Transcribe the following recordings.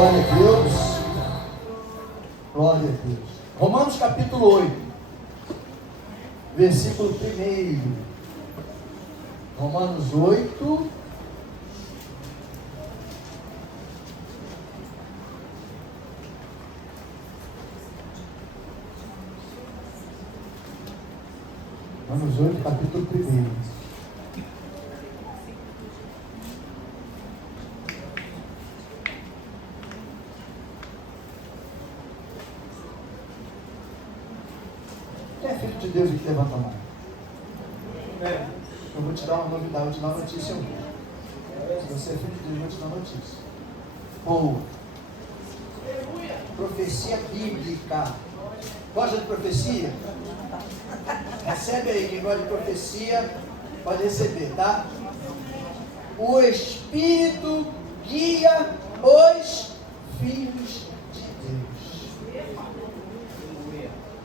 Glória a Deus. Glória a Deus. Romanos capítulo 8, versículo 1. Romanos 8. Romanos 8, capítulo 1. Quem é filho de Deus que levanta a mão? Eu vou te dar uma novidade, vou te dar uma notícia hoje. Se você é filho de Deus, eu vou te dar uma notícia. Boa. Profecia bíblica. Gosta de profecia? Recebe aí, quem gosta de profecia pode receber, tá? O Espírito guia os filhos de Deus.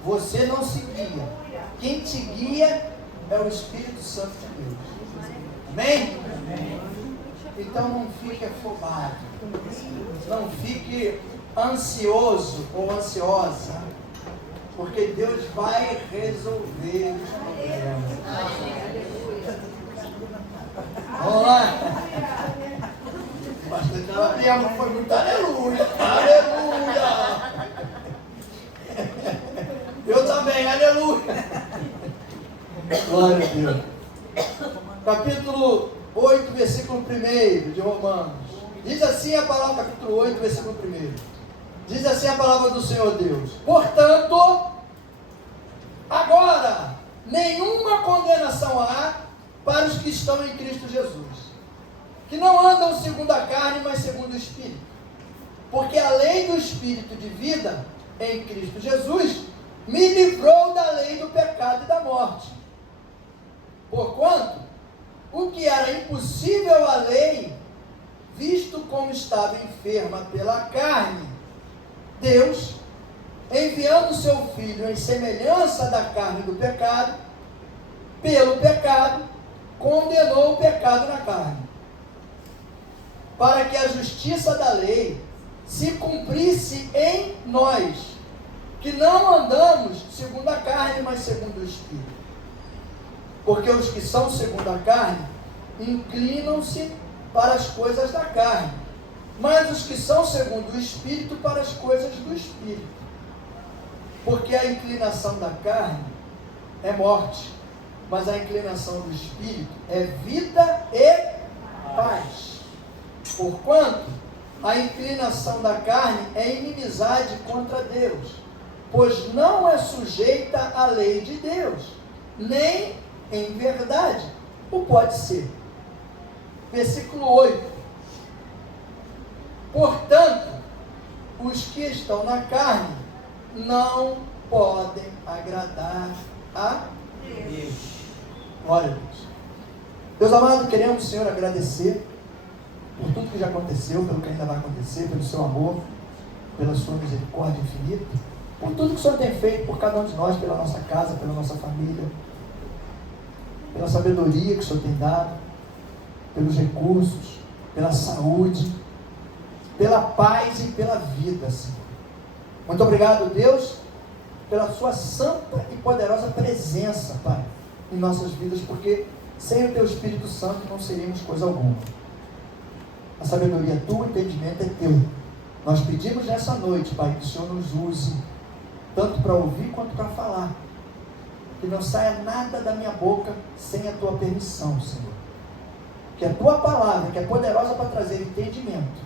Você não se guia. Quem te guia é o Espírito Santo de Deus. Amém? Então não fique afobado. Não fique ansioso ou ansiosa. Porque Deus vai resolver os problemas. Vamos lá. Bastante aleluia, foi muito aleluia. Aleluia. Eu também, aleluia. Glória a Deus. Capítulo 8, versículo 1 de Romanos. Diz assim a palavra, capítulo 8, versículo 1. Diz assim a palavra do Senhor Deus: portanto, agora, nenhuma condenação há para os que estão em Cristo Jesus, que não andam segundo a carne, mas segundo o Espírito. Porque a lei do Espírito de vida em Cristo Jesus me livrou da lei do pecado e da morte. Porquanto, o que era impossível à lei, visto como estava enferma pela carne, Deus, enviando o seu Filho em semelhança da carne do pecado, pelo pecado, condenou o pecado na carne, para que a justiça da lei se cumprisse em nós, que não andamos segundo a carne, mas segundo o Espírito. Porque os que são segundo a carne inclinam-se para as coisas da carne, mas os que são segundo o Espírito para as coisas do Espírito. Porque a inclinação da carne é morte, mas a inclinação do Espírito é vida e paz. Porquanto a inclinação da carne é inimizade contra Deus, pois não é sujeita à lei de Deus, nem em verdade o pode ser. Versículo 8. Portanto, os que estão na carne não podem agradar a Deus. Glória a Deus. Deus amado, queremos, Senhor, agradecer por tudo que já aconteceu, pelo que ainda vai acontecer, pelo seu amor, pela sua misericórdia infinita, por tudo que o Senhor tem feito por cada um de nós, pela nossa casa, pela nossa família, pela sabedoria que o Senhor tem dado, pelos recursos, pela saúde, pela paz e pela vida, Senhor. Muito obrigado, Deus, pela sua santa e poderosa presença, Pai, em nossas vidas, porque sem o Teu Espírito Santo não seríamos coisa alguma. A sabedoria é tua, o entendimento é teu. Nós pedimos nessa noite, Pai, que o Senhor nos use, tanto para ouvir quanto para falar. Que não saia nada da minha boca sem a tua permissão, Senhor. Que a tua palavra, que é poderosa para trazer entendimento,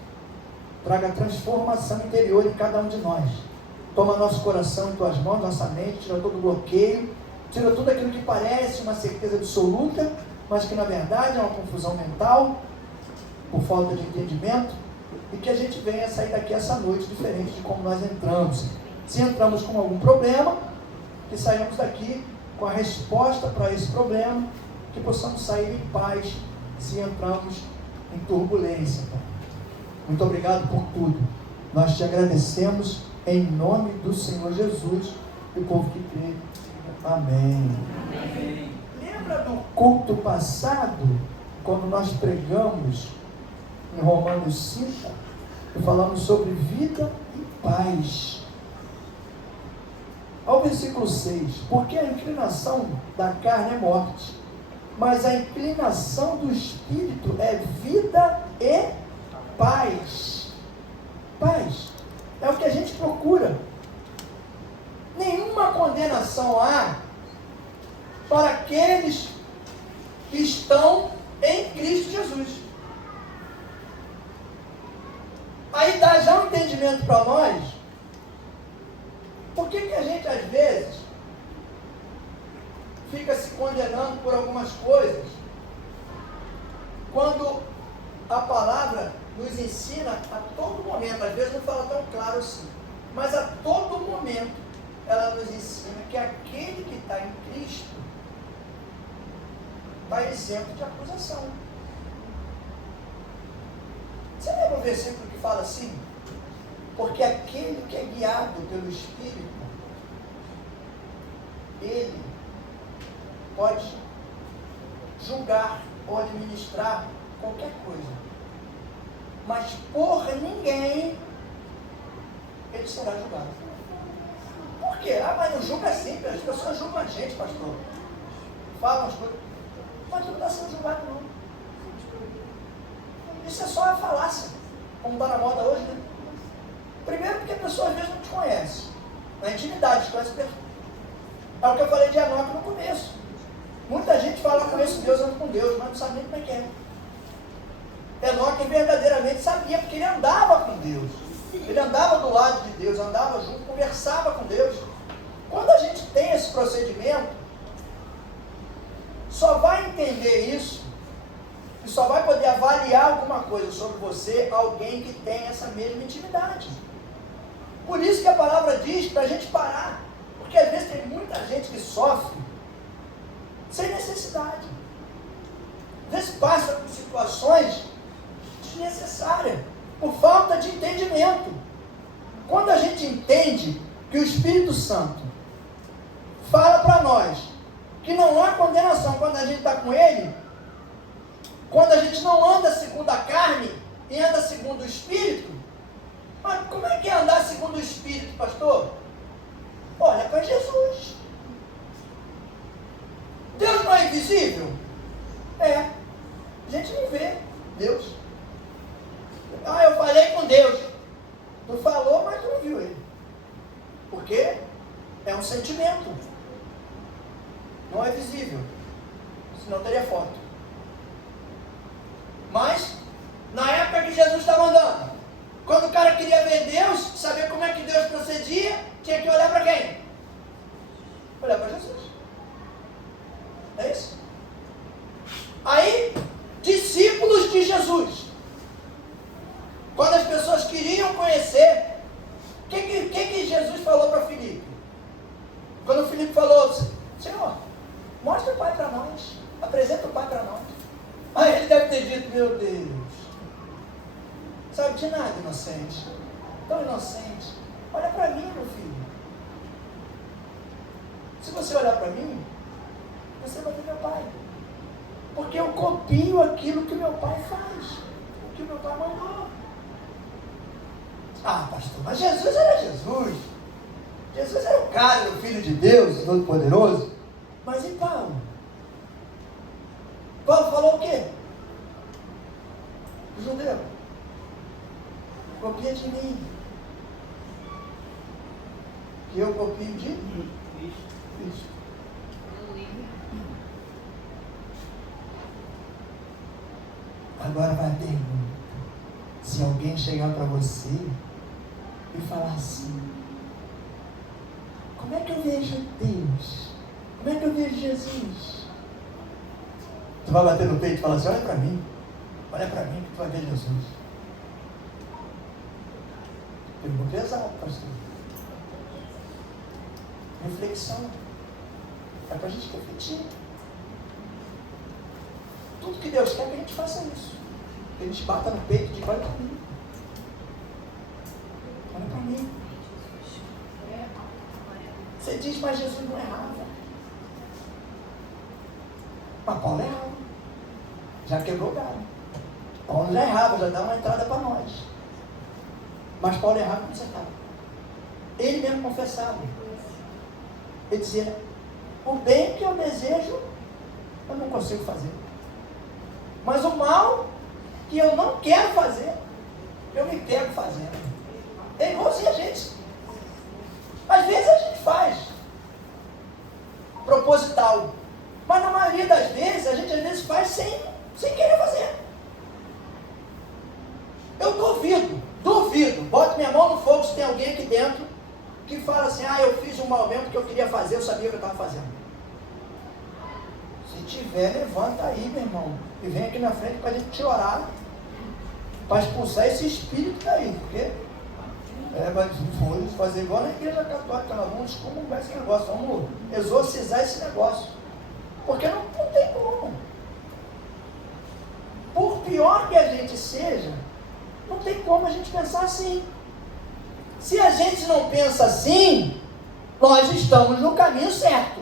traga transformação interior em cada um de nós. Toma nosso coração em tuas mãos, nossa mente, tira todo o bloqueio, tira tudo aquilo que parece uma certeza absoluta, mas que na verdade é uma confusão mental, por falta de entendimento, e que a gente venha sair daqui essa noite diferente de como nós entramos. Se entramos com algum problema, que saímos daqui com a resposta para esse problema, que possamos sair em paz se entramos em turbulência, Pai. Muito obrigado por tudo. Nós te agradecemos em nome do Senhor Jesus e o povo que crê. Amém. Amém. Lembra do culto passado, quando nós pregamos em Romanos 5, e falamos sobre vida e paz. Ao versículo 6, porque a inclinação da carne é morte, mas a inclinação do Espírito é vida e paz. Paz é o que a gente procura. Nenhuma condenação há para aqueles que estão em Cristo Jesus. Aí dá já um entendimento para nós. Por que a gente às vezes fica se condenando por algumas coisas, quando a palavra nos ensina a todo momento, às vezes não fala tão claro assim, mas a todo momento ela nos ensina que aquele que está em Cristo está isento de acusação. Você lembra o versículo que fala assim? Porque aquele que é guiado pelo Espírito, ele pode julgar ou administrar qualquer coisa, mas por ninguém ele será julgado. Por quê? Mas não julga sempre, as pessoas julgam a gente, pastor. Falam as coisas, mas não está sendo julgado não. Isso é só uma falácia, como está na moda hoje, né? Primeiro porque a pessoa às vezes não te conhece, na intimidade, te conhece perfeito. É o que eu falei de Enoque no começo. Muita gente fala, conheço Deus, ando com Deus, mas não sabe nem como é que é. Enoque verdadeiramente sabia, porque ele andava com Deus. Ele andava do lado de Deus, andava junto, conversava com Deus. Quando a gente tem esse procedimento, só vai entender isso e só vai poder avaliar alguma coisa sobre você alguém que tem essa mesma intimidade. Por isso que a palavra diz para a gente parar. Porque às vezes tem muita gente que sofre sem necessidade. Às vezes passa por situações desnecessárias, por falta de entendimento. Quando a gente entende que o Espírito Santo fala para nós que não há condenação quando a gente está com Ele, quando a gente não anda segundo a carne e anda segundo o Espírito, mas como é que é andar segundo o Espírito, pastor? Olha para Jesus. Deus não é invisível? É. A gente não vê Deus. Ah, eu falei com Deus. Tu falou, mas tu não viu Ele. Por quê? É um sentimento. Não é visível. Senão teria foto. Mas, na época que Jesus estava andando, quando o cara queria ver Deus, saber como é que Deus procedia, tinha que olhar para quem? Olhar para Jesus. É isso? Aí, discípulos de Jesus, quando as pessoas queriam conhecer, o que Jesus falou para Filipe? Quando o Filipe falou, Senhor, mostra o Pai para nós, apresenta o Pai para nós. Aí ele deve ter dito, meu Deus, sabe de nada, inocente, tão inocente, olha para mim, meu filho. Se você olhar para mim, você vai ver meu Pai, porque eu copio aquilo que meu Pai faz, o que meu Pai mandou. Ah, pastor, mas Jesus era Jesus. Jesus era o cara, o Filho de Deus, Todo-Poderoso. Mas e Paulo? Paulo falou o quê? O judeu. Copia de mim. Que eu copio de Cristo. Agora vai a pergunta. Se alguém chegar para você e falar assim, como é que eu vejo Deus? Como é que eu vejo Jesus? Tu vai bater no peito e falar assim, olha para mim que tu vai ver Jesus. Pergunta pesada, pastor. Reflexão. É para a gente refletir. Tudo que Deus quer que a gente faça isso. Que a gente bata no peito e diga, olha para mim. Olha para mim. Você diz, mas Jesus não errava. Mas Paulo errava. Já quebrou o galho. Paulo já errava, já dá uma entrada para nós. Mas Paulo errava como você estava. Ele mesmo confessava. Ele dizia, o bem que eu desejo, eu não consigo fazer. Mas o mal que eu não quero fazer, eu me pego fazendo. É igualzinho a gente. Às vezes a gente faz. Proposital. Mas na maioria das vezes, a gente às vezes faz sem querer fazer. Eu duvido, bote minha mão no fogo se tem alguém aqui dentro que fala assim, eu fiz um mal mesmo que eu queria fazer, eu sabia o que eu estava fazendo. Se tiver, levanta aí, meu irmão, e vem aqui na frente para a gente orar, para expulsar esse espírito daí, porque vamos fazer igual na igreja católica, vamos descomungar esse negócio, vamos exorcizar esse negócio, porque não tem como. Por pior que a gente seja, não tem como a gente pensar assim. Se a gente não pensa assim, nós estamos no caminho certo.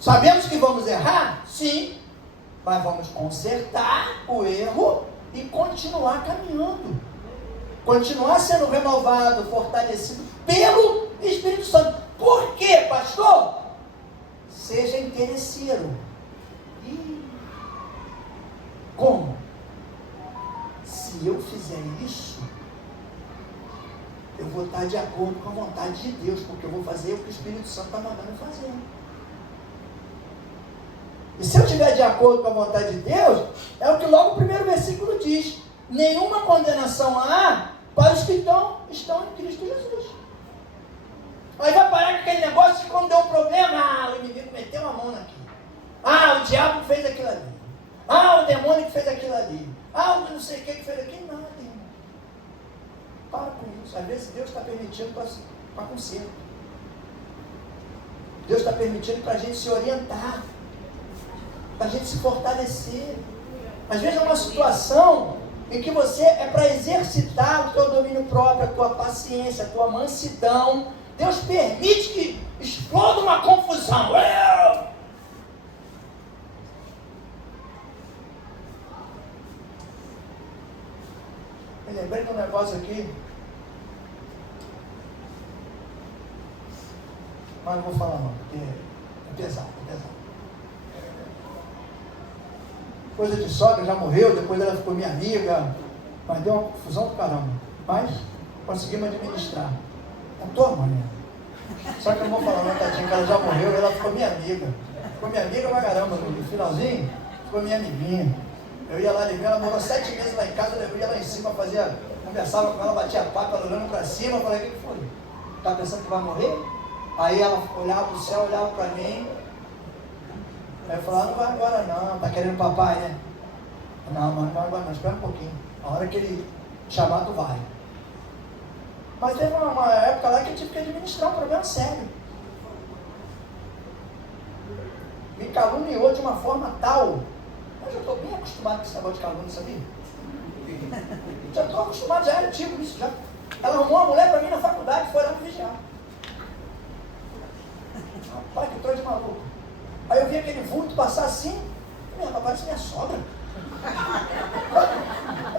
Sabemos que vamos errar? Sim. Mas vamos consertar o erro e continuar caminhando. Continuar sendo renovado, fortalecido pelo Espírito Santo. Por quê, pastor? Seja interesseiro. Como? Se eu fizer isso, eu vou estar de acordo com a vontade de Deus, porque eu vou fazer o que o Espírito Santo está mandando fazer. E se eu estiver de acordo com a vontade de Deus, é o que logo o primeiro versículo diz: nenhuma condenação há para os que estão em Cristo Jesus. Aí vai parar com aquele negócio de quando deu um problema, o inimigo meteu a mão naquilo. O diabo fez aquilo ali. O demônio que fez aquilo ali. O não sei o que fez aquilo. Nada, irmão. Para com isso. Às vezes Deus está permitindo para conserto. Deus está permitindo para a gente se orientar, para a gente se fortalecer. Às vezes é uma situação em que você é para exercitar o teu domínio próprio, a tua paciência, a tua mansidão. Deus permite que exploda uma confusão. Eu lembrei de um negócio aqui, mas não vou falar não, porque é pesado. Coisa de sogra, já morreu, depois ela ficou minha amiga, mas deu uma confusão do caramba. Mas conseguimos administrar. É tua mãe. Só que eu não vou falar não, tadinha, que ela já morreu, ela ficou minha amiga. Ficou minha amiga pra caramba, no finalzinho, ficou minha amiguinha. Eu ia lá ligar, ela morou 7 meses lá em casa, eu ia lá em cima, conversava com ela, batia papo, ela olhando pra cima, eu falei, o que foi? Tá pensando que vai morrer? Aí ela olhava pro céu, olhava pra mim. Aí eu falava, não vai agora não, tá querendo papai, né? Não, mano, não vai agora não, espera um pouquinho. A hora que ele chamar, tu vai. Mas teve uma época lá que eu tive que administrar um problema sério. Me caluniou de uma forma tal. Eu já estou bem acostumado com esse negócio de calúnia, sabia? Já estou acostumado, já era tipo isso. Já. Ela arrumou uma mulher para mim na faculdade, foi lá me vigiar. Rapaz, que troço de maluco. Aí eu vi aquele vulto passar assim, parece minha sogra.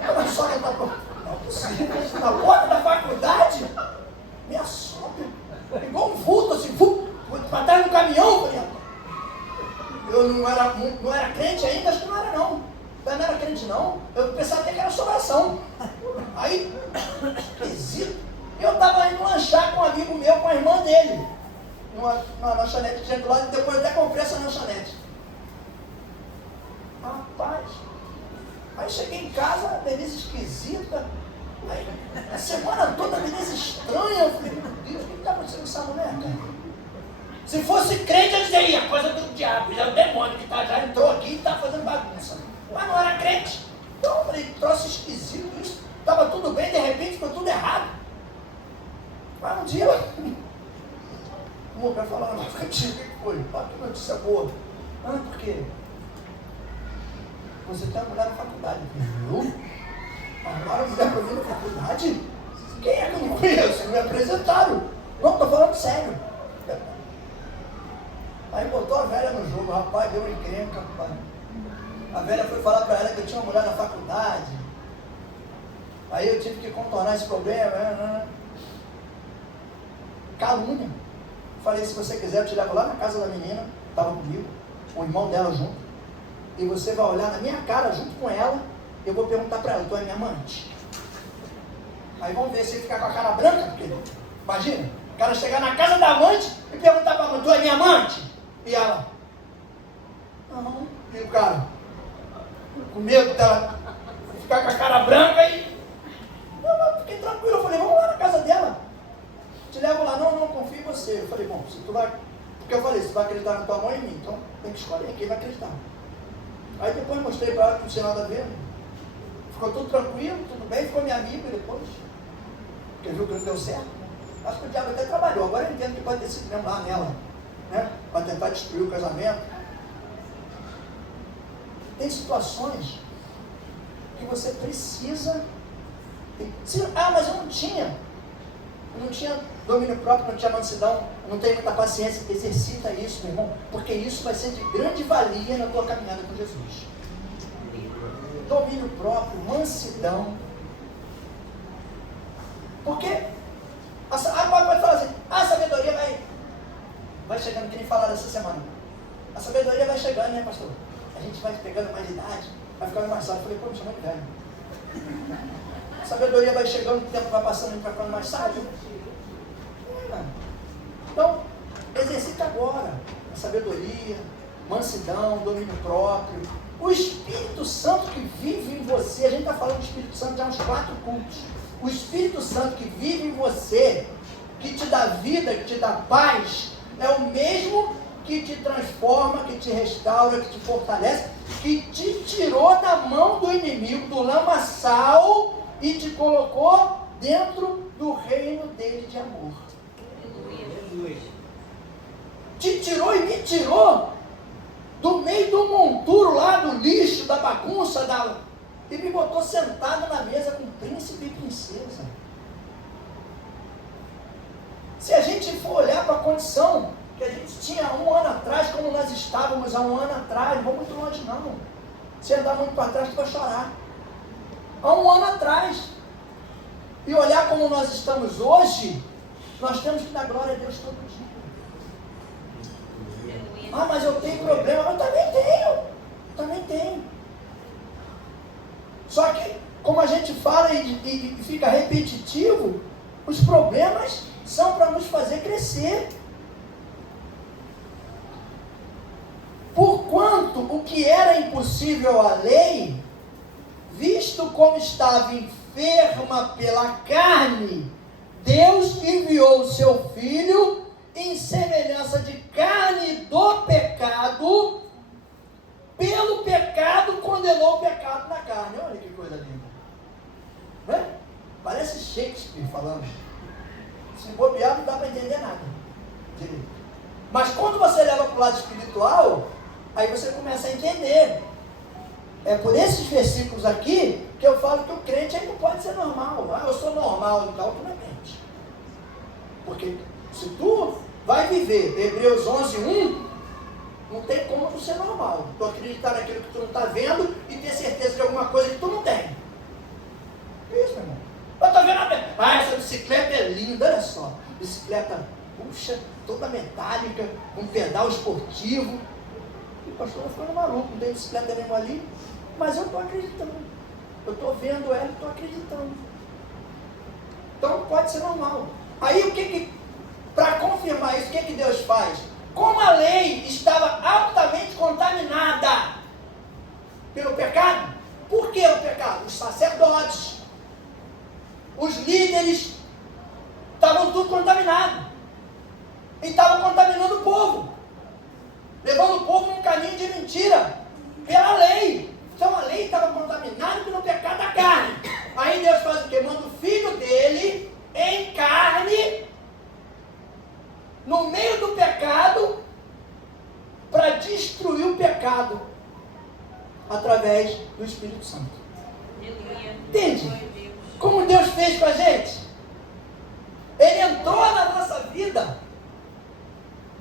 Minha sogra está não é possível, na porta da faculdade, minha sogra, igual um vulto assim, mataram no caminhão, falei, eu não era crente ainda, acho que não era não. Eu não era crente não, eu pensava até que era assombração. Aí, esquisito, eu estava indo lanchar com um amigo meu, com a irmã dele, numa lanchonete que tinha do lado, e depois eu até comprei essa lanchonete. Rapaz, aí cheguei em casa, beleza esquisita, aí a semana toda beleza estranha, eu falei, meu Deus, o que está acontecendo com essa mulher, cara? Se fosse crente, eu dizeria, coisa do diabo, ele é o demônio que já entrou aqui e está fazendo bagunça. Mas não era crente. Então eu falei, troço esquisito isso, estava tudo bem, de repente ficou tudo errado. Mas um dia, o meu pai falou, não, fica contigo, o que foi? Ah, que notícia boa. Por quê? Você tem uma mulher na faculdade. Eu? Agora a mulher para mim na faculdade? Quem é que eu não conheço? Não me apresentaram. Não, estou falando sério. Aí botou a velha no jogo, rapaz, deu uma encrenca, rapaz. A velha foi falar para ela que eu tinha uma mulher na faculdade. Aí eu tive que contornar esse problema. Calúnia. Falei, se você quiser, eu te levo lá na casa da menina, estava comigo, o irmão dela junto, e você vai olhar na minha cara junto com ela, eu vou perguntar para ela, tu é minha amante? Aí vamos ver se ele ficar com a cara branca, porque, imagina, o cara chegar na casa da amante e perguntar para a amante, tu é minha amante? E ela, não. E o cara, com medo dela ficar com a cara branca e... Não, fiquei tranquilo, eu falei, vamos lá na casa dela. Te levo lá, não, confio em você. Eu falei, bom, se tu vai... Porque eu falei, se tu vai acreditar na tua mãe e em mim, então tem que escolher quem vai acreditar. Aí depois mostrei para ela que não tinha nada a ver. Ficou tudo tranquilo, tudo bem, ficou minha amiga depois. Porque viu que não deu certo. Acho que o diabo até trabalhou. Agora eu entendo que pode ter sido mesmo lá nela, né? Para tentar destruir o casamento. Tem situações que você precisa... mas eu não tinha domínio próprio, não tinha mansidão, não tenho muita paciência. Exercita isso, meu irmão, porque isso vai ser de grande valia na tua caminhada com Jesus. Domínio próprio, mansidão. Porque pode falar assim, a sabedoria vai chegando, que nem falaram essa semana. A sabedoria vai chegando, né, pastor? A gente vai pegando mais idade, vai ficando mais sábio. Eu falei, pô, me chamou de velho. A sabedoria vai chegando, o tempo vai passando, a gente vai ficando mais sábio. Então, exercita agora a sabedoria, mansidão, domínio próprio. O Espírito Santo que vive em você, a gente está falando do Espírito Santo já há uns 4 cultos. O Espírito Santo que vive em você, que te dá vida, que te dá paz, é o mesmo que te transforma, que te restaura, que te fortalece, que te tirou da mão do inimigo, do lamaçal, e te colocou dentro do reino dele de amor. Te tirou e me tirou do meio do monturo lá, do lixo, da bagunça, e me botou sentado na mesa com príncipe e princesa. Se a gente for olhar para a condição que a gente tinha há 1 ano atrás, como nós estávamos há 1 ano atrás, não vou muito longe não. Se andar muito para trás, tu vai chorar. Há 1 ano atrás. E olhar como nós estamos hoje, nós temos que dar glória a Deus todo dia. Ah, mas eu tenho problema. Eu também tenho. Só que, como a gente fala e fica repetitivo, os problemas são para nos fazer crescer. Porquanto o que era impossível à lei, visto como estava enferma pela carne, Deus enviou o seu Filho em semelhança de carne do pecado, pelo pecado condenou o pecado na carne. Olha que coisa linda, não é? Parece Shakespeare falando. Se bobear não dá para entender nada direito. Mas quando você leva para o lado espiritual, aí você começa a entender. É por esses versículos aqui que eu falo que o crente aí não pode ser normal. Ah, eu sou normal, então tu não é crente. Porque se tu vai viver Hebreus 11:1, não tem como tu ser normal. Tu acreditar naquilo que tu não está vendo e ter certeza de alguma coisa que tu não tem. Isso, meu irmão. Eu estou vendo essa bicicleta é linda, olha só. Bicicleta, puxa, toda metálica, com pedal esportivo. E o pastor está ficando maluco, não tem bicicleta nenhuma ali. Mas eu estou acreditando. Eu estou vendo ela e estou acreditando. Então pode ser normal. Aí para confirmar isso, o que Deus faz? Como a lei estava altamente contaminada pelo pecado, por que o pecado? Os sacerdotes, os líderes, estavam tudo contaminados. E estavam contaminando o povo, levando o povo num caminho de mentira, pela lei. Então a lei estava contaminada pelo pecado da carne. Aí Deus faz o quê? Manda o Filho dele em carne, no meio do pecado, para destruir o pecado através do Espírito Santo. Entende? Como Deus fez com a gente? Ele entrou na nossa vida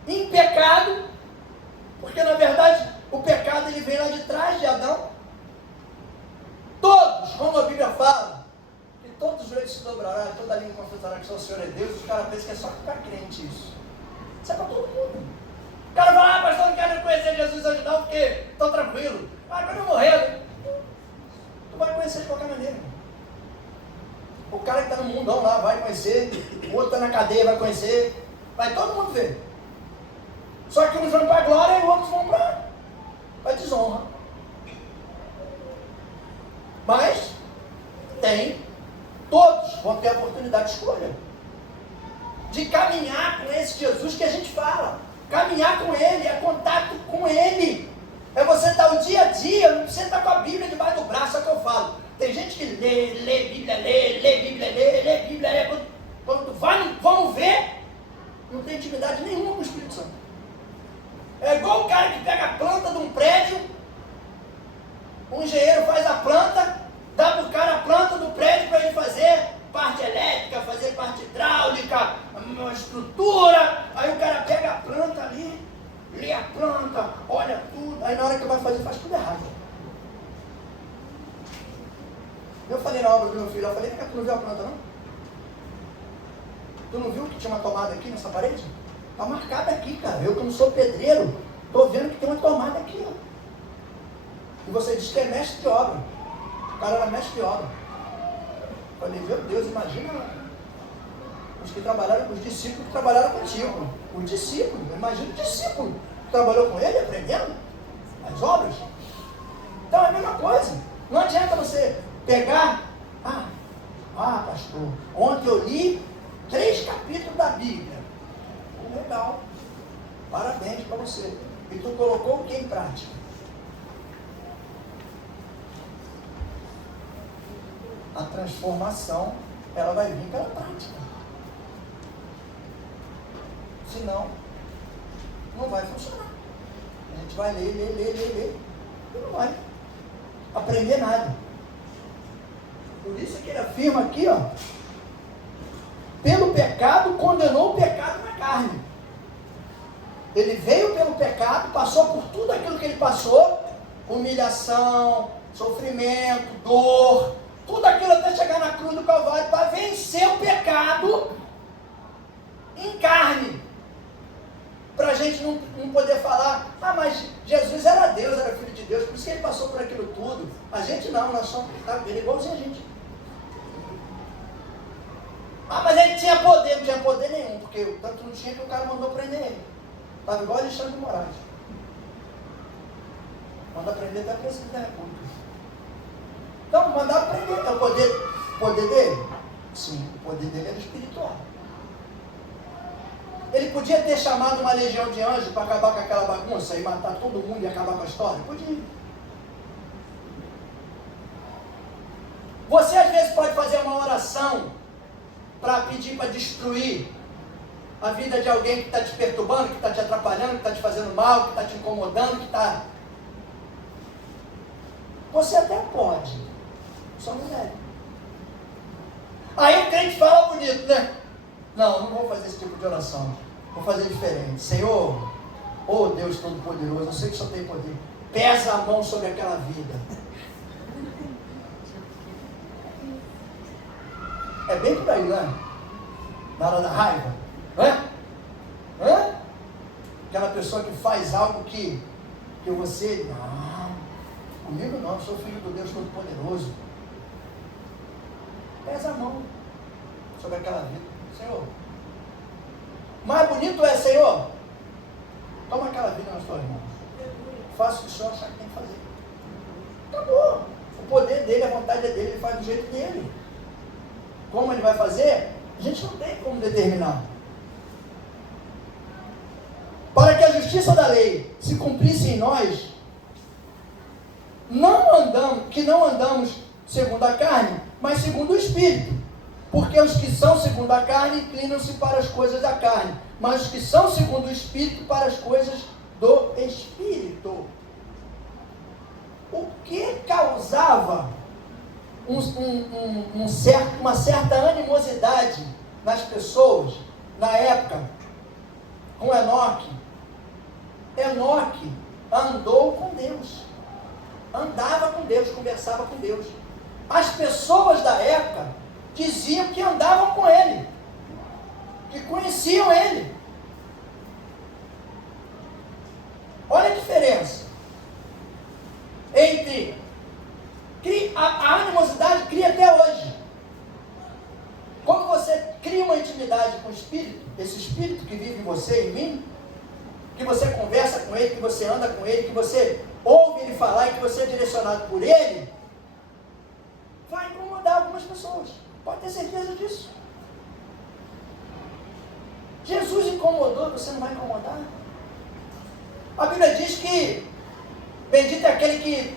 em pecado, porque na verdade o pecado ele vem lá de trás de Adão. Todos, como a Bíblia fala, que dobrará, toda língua confessará que só o Senhor é Deus, os caras pensam que é só para crente isso. Isso é para todo mundo. O cara fala, pastor, não quero conhecer Jesus hoje não, porque estou tranquilo. Quando eu morrer, tu vai conhecer de qualquer maneira. O cara que está no mundão lá vai conhecer, o outro está na cadeia vai conhecer, vai todo mundo ver. Só que uns vão para a glória e outros vão para a desonra. Mas todos vão ter a oportunidade de escolha, de caminhar com esse Jesus que a gente fala. Caminhar com Ele, é contato com Ele, é você estar o dia a dia, não precisa estar com a Bíblia debaixo do braço, é o que eu falo. Tem gente que lê Bíblia, lê Bíblia, quando vai, vamos ver, não tem intimidade nenhuma com o Espírito Santo. É igual o cara que pega a planta de um prédio, o engenheiro faz a planta, dá para o cara a planta do prédio para ele fazer parte elétrica, fazer parte hidráulica, uma estrutura. Aí o cara pega a planta ali, lê a planta, olha tudo, aí na hora que vai fazer, faz tudo errado. Eu falei na obra do meu filho, eu falei, tu não viu a planta não? Tu não viu que tinha uma tomada aqui nessa parede? Está marcada aqui, cara. Eu que não sou pedreiro, estou vendo que tem uma tomada aqui, ó. E você diz que é mestre de obra. O cara era mestre de obra. Eu falei, meu Deus, imagina os que trabalharam, os discípulos que trabalharam contigo. Os discípulos, imagina o discípulo que trabalhou com ele, aprendendo as obras. Então é a mesma coisa. Não adianta você pegar, pastor, ontem eu li 3 capítulos da Bíblia. Legal, parabéns para você. E tu colocou o que em prática? A transformação, ela vai vir pela prática. Senão, não vai funcionar. A gente vai ler, e não vai aprender nada. Por isso que ele afirma aqui, ó, pelo pecado, condenou o pecado na carne. Ele veio pelo pecado, passou por tudo aquilo que ele passou, humilhação, sofrimento, dor, tudo aquilo até chegar na cruz do Calvário, para vencer o pecado em carne. Para a gente não poder falar, mas Jesus era Deus, era Filho de Deus, por isso que ele passou por aquilo tudo. A gente não, nós somos, ele é igualzinho a gente. Mas ele tinha poder, não tinha poder nenhum, porque tanto não tinha que o cara mandou prender ele. Estava igual Alexandre de Moraes. Manda prender até presidente da República. Então, mandar prender, é o poder dele? Sim, o poder dele era espiritual. Ele podia ter chamado uma legião de anjos para acabar com aquela bagunça e matar todo mundo e acabar com a história? Podia. Você às vezes pode fazer uma oração para pedir para destruir a vida de alguém que está te perturbando, que está te atrapalhando, que está te fazendo mal, que está te incomodando, que está... Você até pode, só não deve. Aí o crente fala bonito, né? Não vou fazer esse tipo de oração. Vou fazer diferente. Senhor, Deus Todo-Poderoso, eu sei que só tem poder. Pesa a mão sobre aquela vida. É bem por aí, né? Na hora da raiva. Aquela pessoa que faz algo que você... Não, comigo não, eu sou filho do Deus Todo-Poderoso. Pesa a mão sobre aquela vida. Senhor, mais bonito é, Senhor, toma aquela vida nas tuas mãos. Faça o que o Senhor achar que tem que fazer. Acabou. O poder dele, a vontade é dele, ele faz do jeito dele. Como ele vai fazer, a gente não tem como determinar. Para que a justiça da lei se cumprisse em nós, não andamos segundo a carne, mas segundo o Espírito. Porque os que são segundo a carne inclinam-se para as coisas da carne, mas os que são segundo o Espírito para as coisas do Espírito. O que causava uma certa animosidade nas pessoas na época com Enoque? Enoque andou com Deus, andava com Deus, conversava com Deus. As pessoas da época diziam que andavam com ele, que conheciam ele. Olha a diferença entre a animosidade cria até hoje. Quando você cria uma intimidade com o Espírito, esse Espírito que vive em você e em mim, que você conversa com ele, que você anda com ele, que você ouve ele falar e que você é direcionado por ele, vai incomodar algumas pessoas. Pode ter certeza disso. Jesus incomodou, você não vai incomodar? A Bíblia diz que bendito é aquele que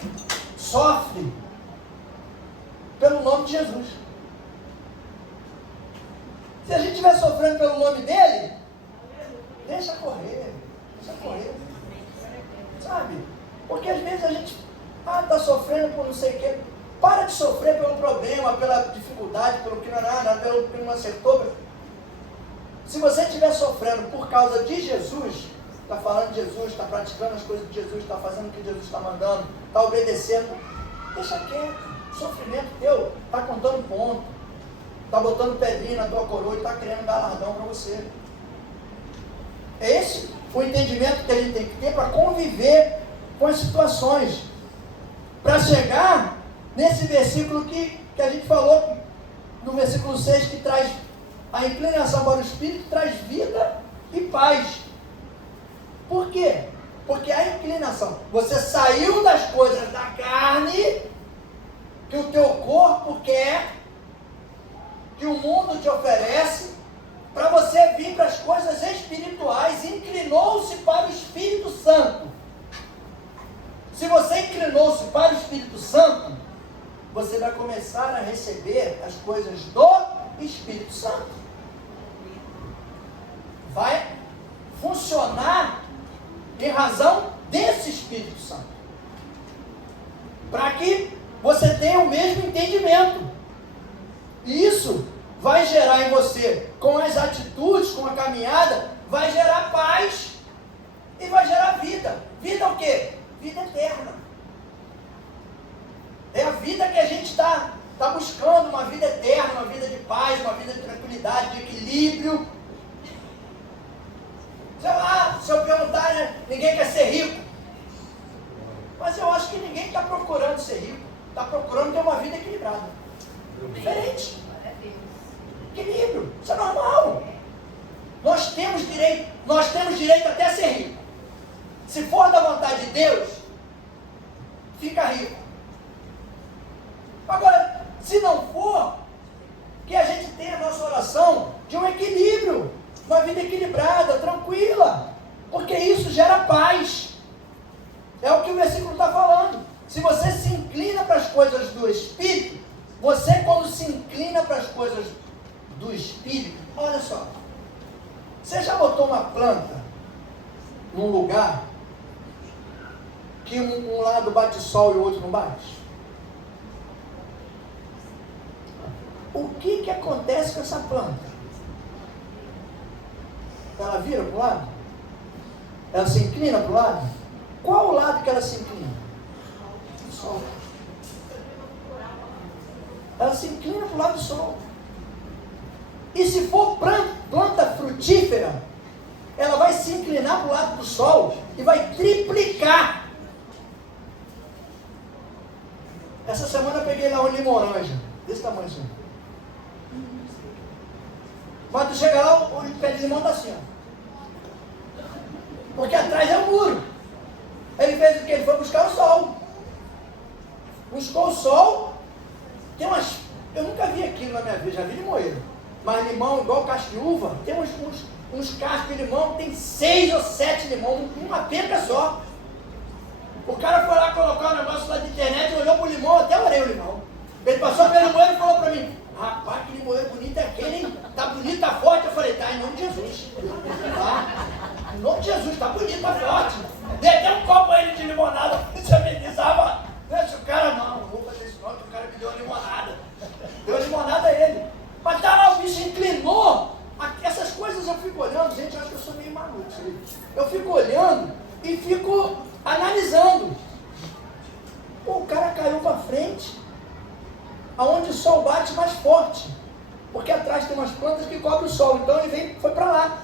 sofre pelo nome de Jesus. Se a gente estiver sofrendo pelo nome dele, deixa correr, sabe? Porque às vezes a gente está sofrendo por não sei o quê. Para de sofrer pelo problema, pela dificuldade, pelo que não é nada, pelo que não acertou. Se você estiver sofrendo por causa de Jesus, está falando de Jesus, está praticando as coisas de Jesus, está fazendo o que Jesus está mandando, está obedecendo, deixa quieto. O sofrimento teu está contando ponto, está botando pedrinha na tua coroa e está querendo galardão para você. É esse o entendimento que a gente tem que ter para conviver com as situações, para chegar nesse versículo que a gente falou, no versículo 6, que traz a inclinação para o Espírito, traz vida e paz. Por quê? Porque a inclinação, você saiu das coisas da carne, que o teu corpo quer, que o mundo te oferece, para você vir para as coisas espirituais, inclinou-se para o Espírito Santo. Se você inclinou-se para o Espírito Santo, você vai começar a receber as coisas do Espírito Santo. Vai funcionar em razão desse Espírito Santo. Para que você tenha o mesmo entendimento. E isso vai gerar em você, com as atitudes, com a caminhada, vai gerar paz e vai gerar vida. Vida o quê? Vida eterna. É a vida que a gente está buscando, uma vida eterna, uma vida de paz, uma vida de tranquilidade, de equilíbrio. Sei lá, se eu perguntar, né, ninguém quer ser rico. Mas eu acho que ninguém está procurando ser rico. Está procurando ter uma vida equilibrada. Diferente. Equilíbrio. Isso é normal. Nós temos direito até a ser rico. Se for da vontade de Deus, fica rico. Agora, se não for, que a gente tenha a nossa oração de um equilíbrio, uma vida equilibrada, tranquila, porque isso gera paz. É o que o versículo está falando. Se você se inclina para as coisas do Espírito, você quando se inclina para as coisas do Espírito, olha só, você já botou uma planta num lugar que um lado bate sol e o outro não bate? O que acontece com essa planta? Ela vira para o lado? Ela se inclina para o lado? Qual o lado que ela se inclina? O sol. Ela se inclina para o lado do sol. E se for planta frutífera, ela vai se inclinar para o lado do sol e vai triplicar. Essa semana eu peguei lá um limão-laranja, desse tamanho assim. Mas tu chega lá, o pé de limão está assim, ó. Porque atrás é um muro. Ele fez o quê? Ele foi buscar o sol. Buscou o sol. Tem umas... Eu nunca vi aquilo na minha vida, já vi limoeiro. Mas limão, igual casco de uva, tem uns cascos de limão, tem 6 ou 7 limão, uma penca só. O cara foi lá colocar um negócio lá de internet, olhou pro limão, até orei o limão. Ele passou pelo limoeiro e falou pra mim: rapaz, que limoeiro bonito é aquele, hein? Tá bonito, tá forte. Eu falei: tá, em nome de Jesus. Tá? Em nome de Jesus, tá bonito, tá forte. Dei até um copo a ele de limonada, você amenizava. Deixa o cara, não vou fazer isso não, que o cara me deu uma limonada. Deu limonada a ele. Mas tá lá, o bicho inclinou. Essas coisas eu fico olhando, gente, eu acho que eu sou meio maluco. Eu fico olhando e fico analisando. Pô, o cara caiu para frente, aonde o sol bate mais forte. Porque atrás tem umas plantas que cobrem o sol. Então ele foi para lá.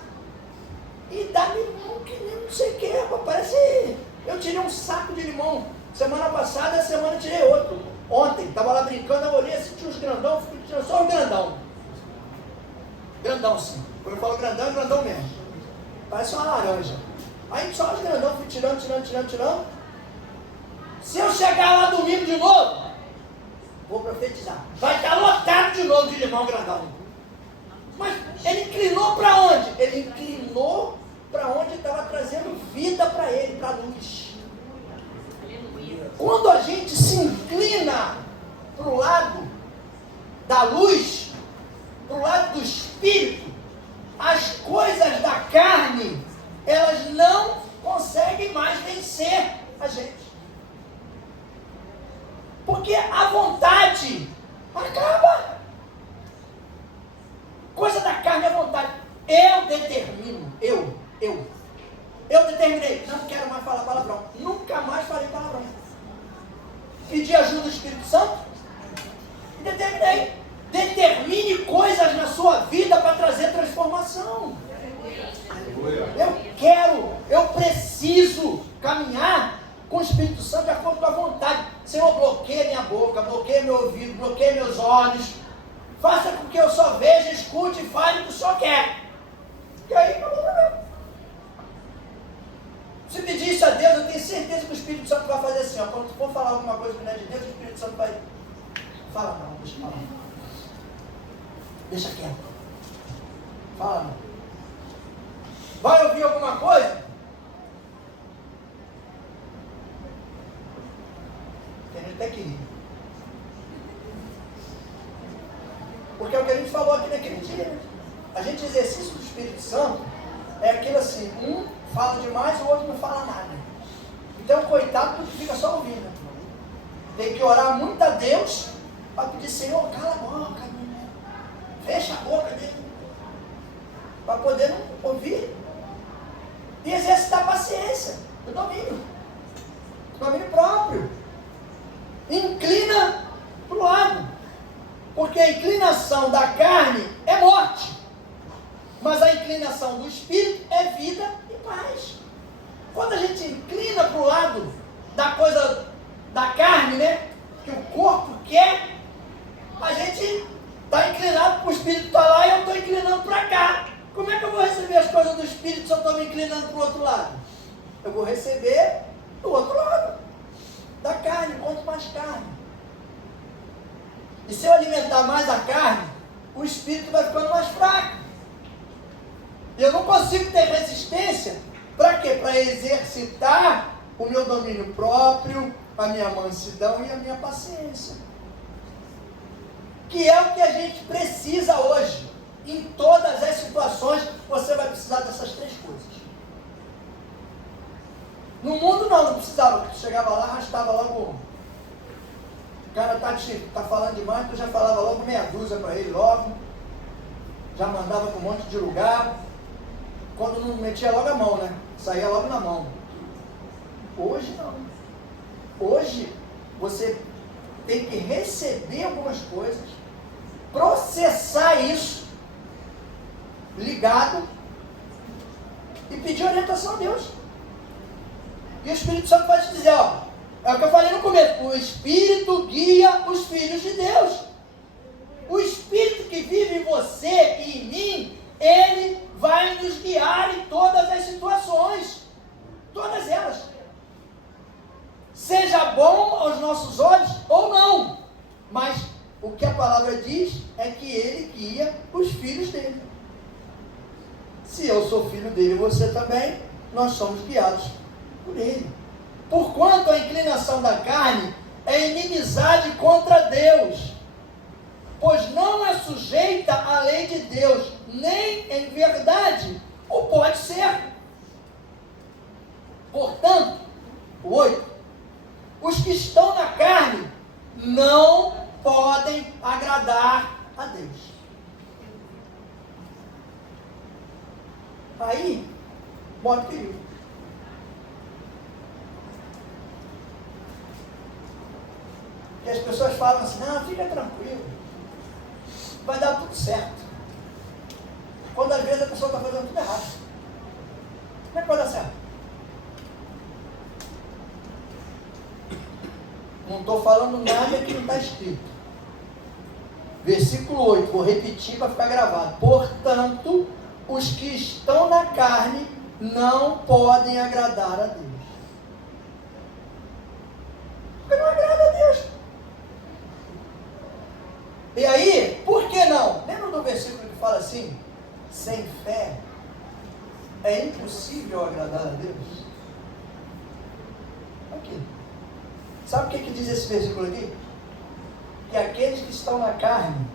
E dá limão que nem não sei o que, rapaz. Parece... Eu tirei um saco de limão. Semana passada, essa semana eu tirei outro. Ontem, estava lá brincando, eu olhei, assim, tinha uns grandão, fui tirando só os grandão. Grandão, sim. Quando eu falo grandão, é grandão mesmo. Parece uma laranja. Aí só os grandão, fui tirando. Se eu chegar lá domingo de novo, vou profetizar. Vai estar lotado de novo de limão grandão. Mas ele inclinou para onde? Ele inclinou para onde estava trazendo vida para ele, para a luz. Quando a gente se inclina para o lado da luz, para o lado do Espírito, as coisas da carne, elas não conseguem mais vencer a gente. Porque a vontade acaba. Coisa da carne é vontade. Eu determino, eu determinei, não quero mais falar palavrão. Nunca mais falei palavrão. Pedi ajuda do Espírito Santo e determinei. Determine coisas na sua vida para trazer transformação. Eu preciso caminhar com o Espírito Santo de acordo com a vontade. Senhor, bloqueia minha boca, bloqueia meu ouvido, bloqueia meus olhos. Faça com que eu só veja, escute e fale o que o Senhor quer. E aí acabou o problema. Se pedir isso a Deus, eu tenho certeza que o Espírito Santo vai fazer assim, ó. Quando for falar alguma coisa que não é de Deus, o Espírito Santo vai... Fala não, deixa eu falar. Deixa quieto. Fala não. Vai ouvir alguma coisa? Tem gente até que rir. Porque é o que a gente falou aqui naquele dia. A gente, exercício do Espírito Santo é aquilo assim, um fala demais, o outro não fala nada. Então, coitado, porque fica só ouvindo. Tem que orar muito a Deus para pedir, Senhor, cala a boca, fecha a boca dele, para poder não ouvir. E exercitar a paciência, o domínio próprio. Inclina para o lado. Porque a inclinação da carne é morte. Mas a inclinação do Espírito é vida e paz. Quando a gente inclina para o lado da coisa da carne, né? Que o corpo quer, a gente está inclinado para o Espírito estar lá e eu estou inclinando para cá. Como é que eu vou receber as coisas do Espírito se eu estou me inclinando para o outro lado? Eu vou receber do outro lado. Da carne, quanto mais carne. E se eu alimentar mais a carne, o Espírito vai ficando mais fraco. E eu não consigo ter resistência. Para quê? Para exercitar o meu domínio próprio, a minha mansidão e a minha paciência. Que é o que a gente precisa hoje. Em todas as situações, você vai precisar dessas três coisas. No mundo não precisava. Tu chegava lá, arrastava logo. O cara tá falando demais, tu já falava logo meia dúzia para ele logo. Já mandava para um monte de lugar. Quando não metia logo a mão, né? Saía logo na mão. Hoje não. Hoje você tem que receber algumas coisas, processar isso, ligado, e pedir orientação a Deus. E o Espírito Santo vai te dizer, ó, é o que eu falei no começo, o Espírito guia os filhos de Deus. O Espírito que vive em você e em mim, ele vai nos guiar em todas as situações, todas elas. Seja bom aos nossos olhos ou não, mas o que a palavra diz é que ele guia os filhos dele. Se eu sou filho dele e você também, nós somos guiados por ele. Porquanto a inclinação da carne é inimizade contra Deus, pois não é sujeita à lei de Deus, nem em verdade o pode ser. Portanto, 8. Os que estão na carne não podem agradar a Deus. Aí, bota o perigo. E as pessoas falam assim, não, fica tranquilo. vai dar tudo certo. Quando às vezes a pessoa está fazendo tudo errado. Como é que vai dar certo? Não estou falando nada que não está escrito. Versículo 8, vou repetir para ficar gravado. Portanto, os que estão na carne não podem agradar a Deus. Porque não agrada a Deus. E aí, por que não? Lembra do versículo que fala assim? Sem fé é impossível agradar a Deus. Aqui. Sabe o que diz esse versículo aqui? Que aqueles que estão na carne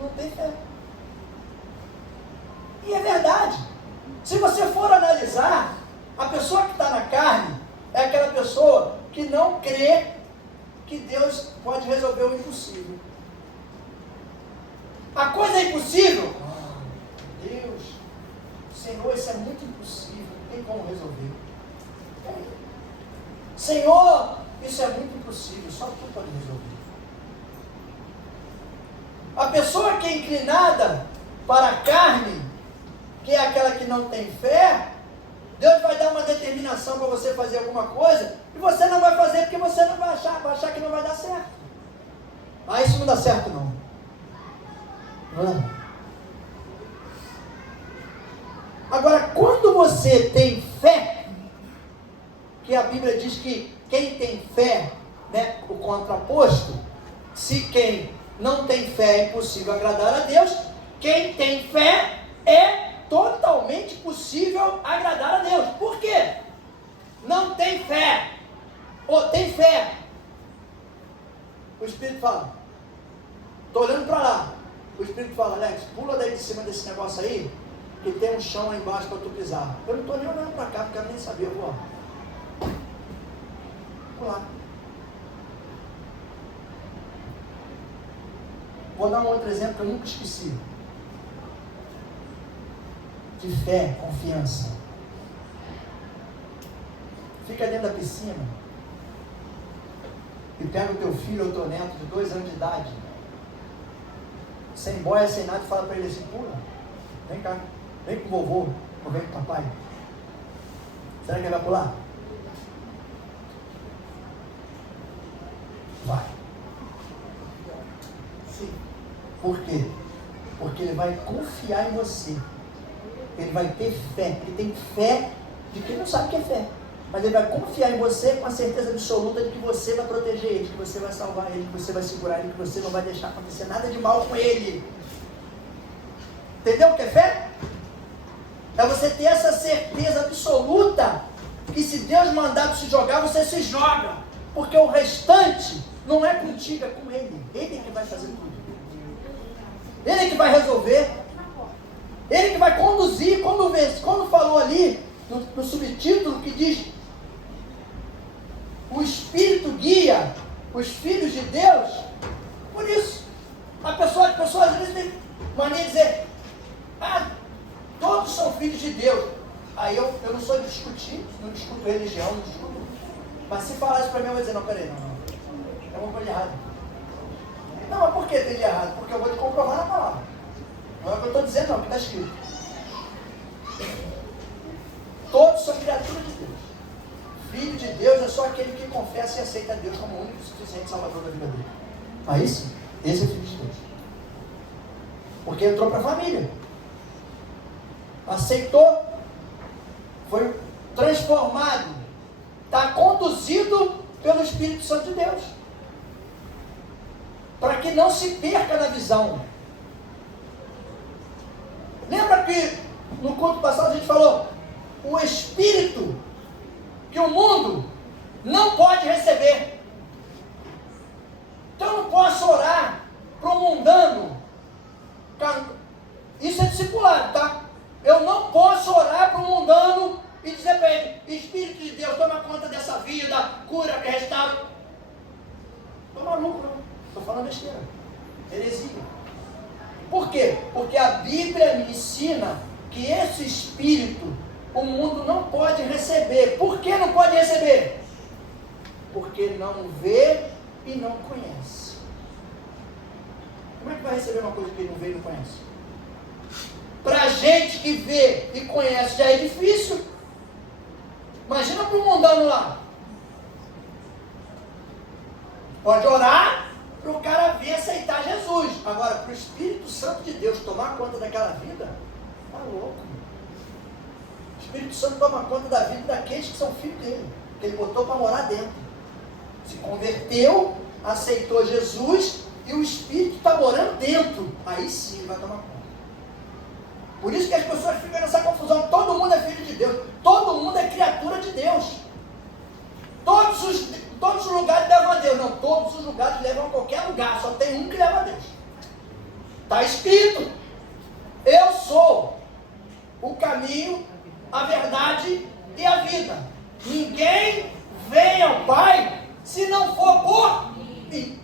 não têm fé. E é verdade. Se você for analisar, a pessoa que está na carne é aquela pessoa que não crê que Deus pode resolver o impossível. A coisa é impossível? Deus, Senhor, isso é muito impossível, não tem como resolver. Senhor, isso é muito impossível, só tu pode resolver. A pessoa que é inclinada para a carne, que é aquela que não tem fé, Deus vai dar uma determinação para você fazer alguma coisa, e você não vai fazer porque você não vai achar que não vai dar certo. Ah, isso não dá certo não. Não. Agora, quando você tem fé, que a Bíblia diz que quem tem fé, né, o contraposto, se quem não tem fé é impossível agradar a Deus, quem tem fé é totalmente possível agradar a Deus. Por quê? Não tem fé, ou tem fé. O Espírito fala, estou olhando para lá, o Espírito fala, Alex, pula daí de cima desse negócio aí, que tem um chão lá embaixo para tu pisar. Eu não estou nem olhando para cá, porque eu nem sabia, eu vou lá. Vou dar um outro exemplo que eu nunca esqueci. De fé, confiança. Fica dentro da piscina e pega o teu filho ou teu neto de 2 anos de idade, sem boia, sem nada, e fala para ele assim, pula, vem cá, vem com o vovô, ou vem com o papai. Será que ele vai pular? Vai. Sim. Por quê? Porque ele vai confiar em você. Ele vai ter fé. Ele tem fé de quem não sabe o que é fé. Mas ele vai confiar em você com a certeza absoluta de que você vai proteger ele, que você vai salvar ele, que você vai segurar ele, que você não vai deixar acontecer nada de mal com ele. Entendeu o que é fé? É você ter essa certeza absoluta que se Deus mandar você se jogar, você se joga. Porque o restante não é contigo, é com ele. Ele é que vai fazer tudo. Ele é que vai resolver. Ele é que vai conduzir. Quando falou ali no subtítulo que diz o Espírito guia os filhos de Deus, por isso a pessoa às vezes tem mania de dizer, todos são filhos de Deus. Aí eu não sou de discutir, não discuto religião, não discuto. Mas se falar isso para mim, eu vou dizer, não, peraí, não. É uma coisa errada. Não, mas por que tem de errado? Porque eu vou te comprovar na palavra. Não é o que eu estou dizendo, não, o que está escrito. Todos são criaturas de Deus. Filho de Deus é só aquele que confessa e aceita Deus como o único e suficiente salvador da vida dele. Aí sim, esse é filho de Deus. Porque entrou para a família. Aceitou, foi transformado, está conduzido pelo Espírito Santo de Deus. Para que não se perca na visão. Lembra que no culto passado a gente falou, o Espírito que o mundo não pode receber. Então eu não posso orar para um mundano. Isso é discipulado, tá? Eu não posso orar para um mundano e dizer para ele, Espírito de Deus, toma conta dessa vida, cura, restaura. Estou maluco, não. Estou falando besteira. Heresia. Por quê? Porque a Bíblia me ensina que esse Espírito o mundo não pode receber. Por que não pode receber? Porque não vê e não conhece. Como é que vai receber uma coisa que ele não vê e não conhece? Para gente que vê e conhece já é difícil. Imagina para o mundano lá. Pode orar para o cara vir aceitar Jesus. Agora, para o Espírito Santo de Deus tomar conta daquela vida, tá louco. O Espírito Santo toma conta da vida daqueles que são filhos dele, que ele botou para morar dentro. Se converteu, aceitou Jesus e o Espírito está morando dentro. Aí sim ele vai tomar conta. Por isso que as pessoas ficam nessa confusão. Todo mundo é filho de Deus. Todo mundo é criatura de Deus. Todos os lugares levam a Deus. Não, todos os lugares levam a qualquer lugar. Só tem um que leva a Deus. Está escrito. Eu sou o caminho, a verdade e a vida. Ninguém vem ao Pai se não for por mim.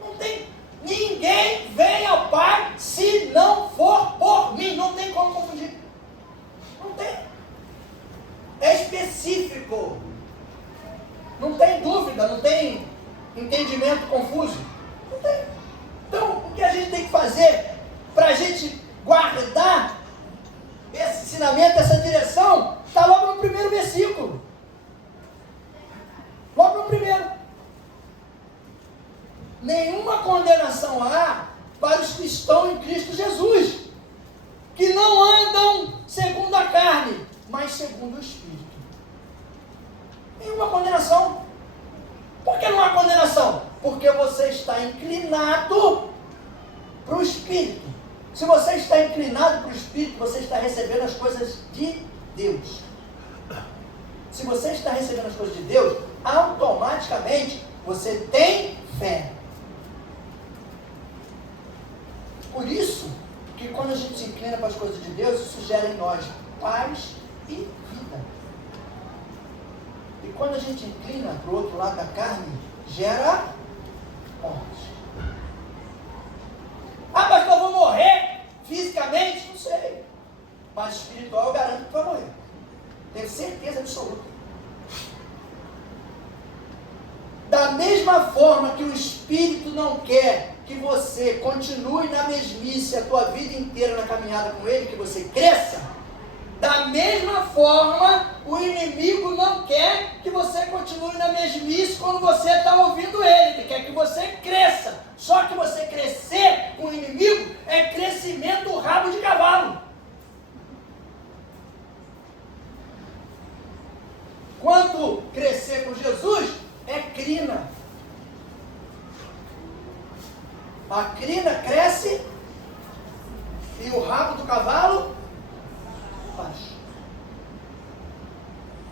Não tem. Ninguém vem ao Pai se não for por mim. Não tem como confundir. Não tem. É específico. Não tem dúvida, não tem entendimento confuso. Não tem. Então, o que a gente tem que fazer para a gente guardar esse ensinamento, essa direção, está logo no primeiro versículo. Logo no primeiro. Nenhuma condenação há para os que estão em Cristo Jesus, que não andam segundo a carne, mas segundo o Espírito. Nenhuma condenação. Por que não há condenação? Porque você está inclinado para o Espírito. Se você está inclinado para o Espírito, você está recebendo as coisas de Deus. Se você está recebendo as coisas de Deus, automaticamente você tem fé. Por isso que quando a gente se inclina para as coisas de Deus, isso gera em nós paz e vida. E quando a gente inclina para o outro lado da carne, gera morte. Ah, mas eu vou morrer fisicamente? Não sei. Mas espiritual eu garanto que tu vai morrer. Tenho certeza absoluta. Da mesma forma que o Espírito não quer que você continue na mesmice a tua vida inteira na caminhada com Ele, que você cresça, da mesma forma o inimigo não quer que você continue na mesmice quando você está ouvindo Ele. Ele quer que você cresça. Só que você crescer com o inimigo é crescimento rabo de cavalo. Quando crescer com Jesus, é crina. A crina cresce e o rabo do cavalo baixa.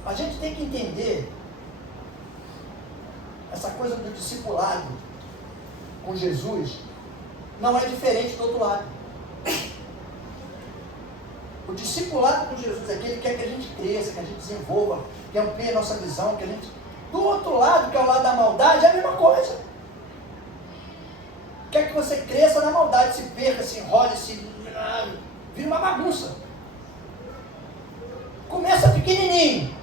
A gente tem que entender essa coisa do discipulado com Jesus não é diferente do outro lado. O discipulado com Jesus é aquele que quer que a gente cresça, que a gente desenvolva, que amplie a nossa visão, que a gente... Do outro lado, que é o lado da maldade, é a mesma coisa. Quer que você cresça na maldade, se perca, se enrole, vira uma bagunça. Começa pequenininho.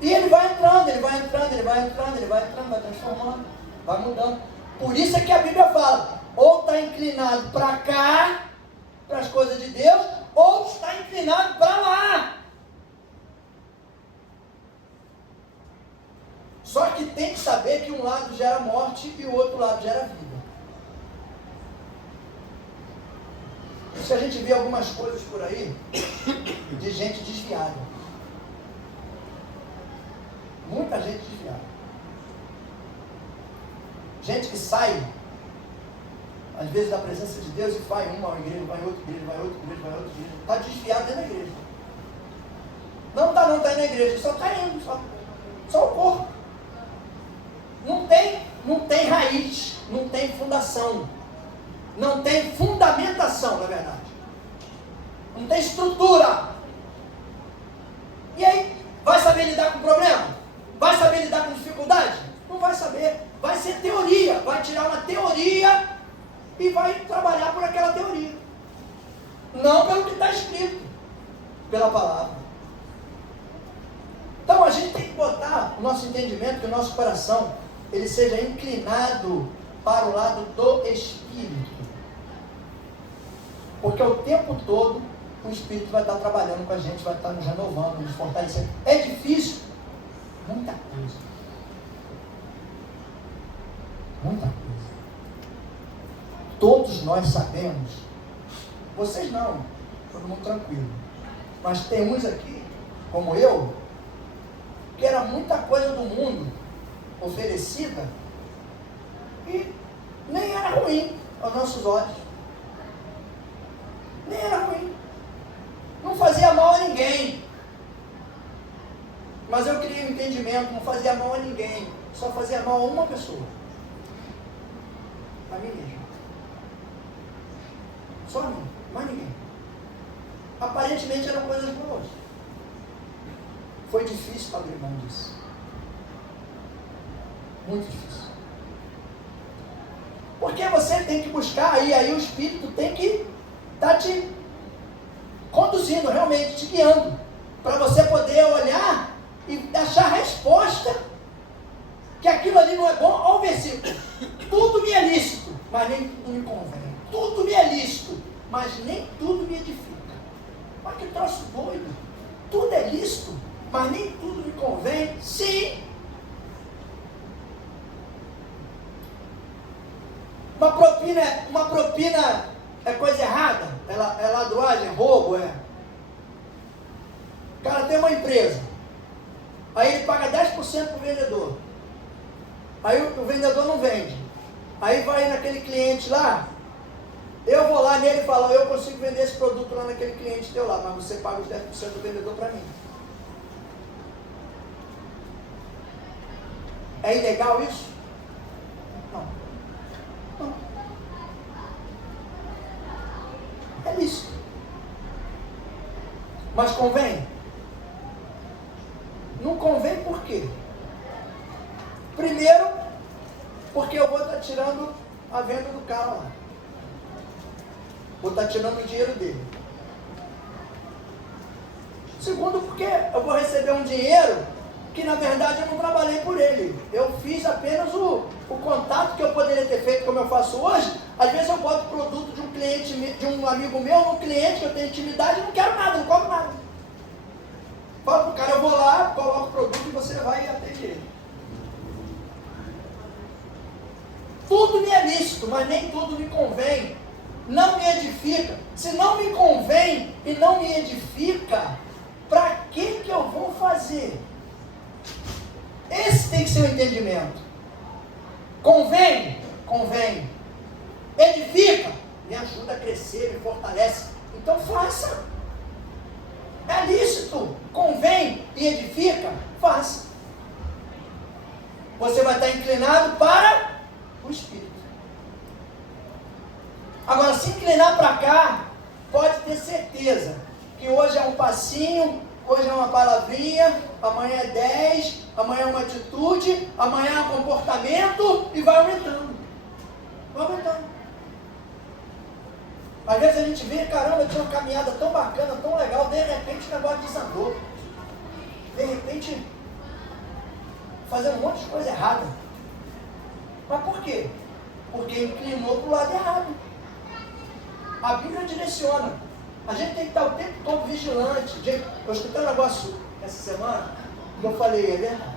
E ele vai entrando, vai transformando, vai mudando. Por isso é que a Bíblia fala, ou está inclinado para cá, para as coisas de Deus, ou está inclinado para lá. Só que tem que saber que um lado gera morte e o outro lado gera vida. Por isso a gente vê algumas coisas por aí de gente desviada. Muita gente desviada. Gente que sai, às vezes, da presença de Deus e vai uma igreja, vai outra igreja, vai outra igreja, vai outra igreja. Está desviado dentro da igreja. Não está indo na igreja, só está indo, só o corpo. Não tem raiz, não tem fundação, não tem fundamentação, na verdade. Não tem estrutura. E aí, vai saber lidar com o problema? Vai saber lidar com dificuldade? Não vai saber. Vai ser teoria, vai tirar uma teoria e vai trabalhar por aquela teoria. Não pelo que está escrito, pela palavra. Então a gente tem que botar o nosso entendimento, que o nosso coração ele seja inclinado para o lado do Espírito. Porque o tempo todo o Espírito vai estar trabalhando com a gente, vai estar nos renovando, nos fortalecendo. É difícil? Muita coisa. Muita coisa. Todos nós sabemos, vocês não, todo mundo tranquilo, mas tem uns aqui, como eu, que era muita coisa do mundo oferecida e nem era ruim aos nossos olhos. Nem era ruim. Não fazia mal a ninguém. Mas eu criei um entendimento, não fazia mal a ninguém, só fazia mal a uma pessoa. A mim mesmo. Só a mim, mais ninguém. Aparentemente eram coisas boas. Foi difícil abrir mão disso. Muito difícil. Porque você tem que buscar, e aí o Espírito tem que estar te conduzindo, realmente, te guiando, para você poder olhar e achar a resposta que aquilo ali não é bom. Olha o versículo: tudo me é lícito, mas nem tudo me convém. Tudo me é lícito, mas nem tudo me edifica. Olha que troço doido. Tudo é lícito, mas nem tudo me convém. Sim. Uma propina é coisa errada? É ladruagem, é roubo, é. O cara tem uma empresa, aí ele paga 10% para o vendedor, aí o vendedor não vende, aí vai naquele cliente lá, eu vou lá nele e falo: eu consigo vender esse produto lá naquele cliente teu lá, mas você paga os 10% do vendedor para mim. É ilegal isso? Não. Não. É lícito. Mas convém? Não convém por quê? Primeiro, porque eu vou estar tirando a venda do cara lá. Vou estar tirando o dinheiro dele. Segundo, porque eu vou receber um dinheiro que na verdade eu não trabalhei por ele. Eu fiz apenas o contato que eu poderia ter feito, como eu faço hoje. Às vezes eu boto o produto de um cliente, de um amigo meu, num cliente que eu tenho intimidade e não quero nada, não cobro nada. Falo pro cara: eu vou lá, coloco o produto e você vai atender ele. Tudo me é lícito, mas nem tudo me convém. Não me edifica. Se não me convém e não me edifica, para que eu vou fazer? Esse tem que ser o entendimento. Convém? Convém. Edifica? Me ajuda a crescer, me fortalece. Então faça. É lícito. Convém e edifica? Faça. Você vai estar inclinado para o Espírito. Agora, se inclinar para cá, pode ter certeza que hoje é um passinho, hoje é uma palavrinha, amanhã é 10, amanhã é uma atitude, amanhã é um comportamento, e vai aumentando. Vai aumentando. Às vezes a gente vê: caramba, tinha uma caminhada tão bacana, tão legal, de repente o negócio desandou. De repente, fazendo um monte de coisa errada. Mas por quê? Porque inclinou para o lado errado. A Bíblia direciona. A gente tem que estar o tempo todo vigilante. Eu escutei um negócio essa semana e eu falei: é verdade.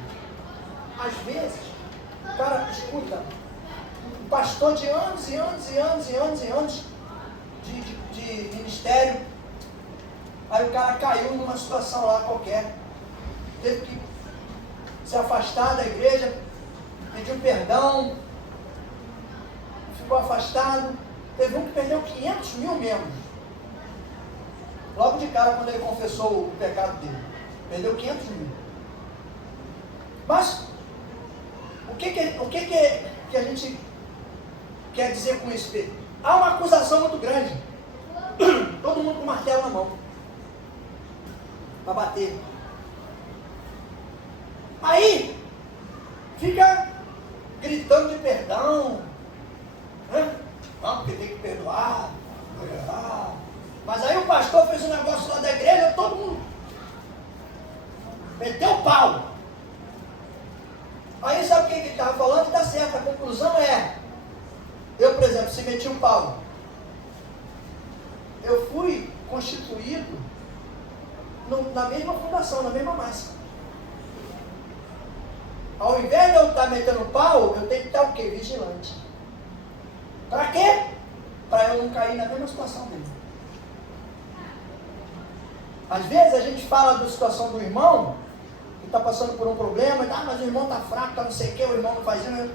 Às vezes, cara, escuta, um pastor de anos e anos e anos e anos e anos de ministério, aí o cara caiu numa situação lá qualquer, teve que se afastar da igreja, pediu perdão, ficou afastado. Teve um que perdeu 500 mil membros. Logo de cara, quando ele confessou o pecado dele. Perdeu 500 mil. Mas, o que a gente quer dizer com isso, Pedro? Há uma acusação muito grande. Todo mundo com martelo na mão. Para bater. Aí, fica gritando de perdão. Né? Não, porque tem que perdoar. Mas aí o pastor fez um negócio lá da igreja, todo mundo meteu o pau. Aí sabe o que ele estava falando? Está certo, a conclusão é: eu, por exemplo, se meti o pau, eu fui constituído na mesma fundação, na mesma massa. Ao invés de eu estar metendo pau, eu tenho que estar o quê? Vigilante. Para quê? Para eu não cair na mesma situação dele. Às vezes a gente fala da situação do irmão, que está passando por um problema, mas o irmão está fraco, está não sei o quê, o irmão não faz isso.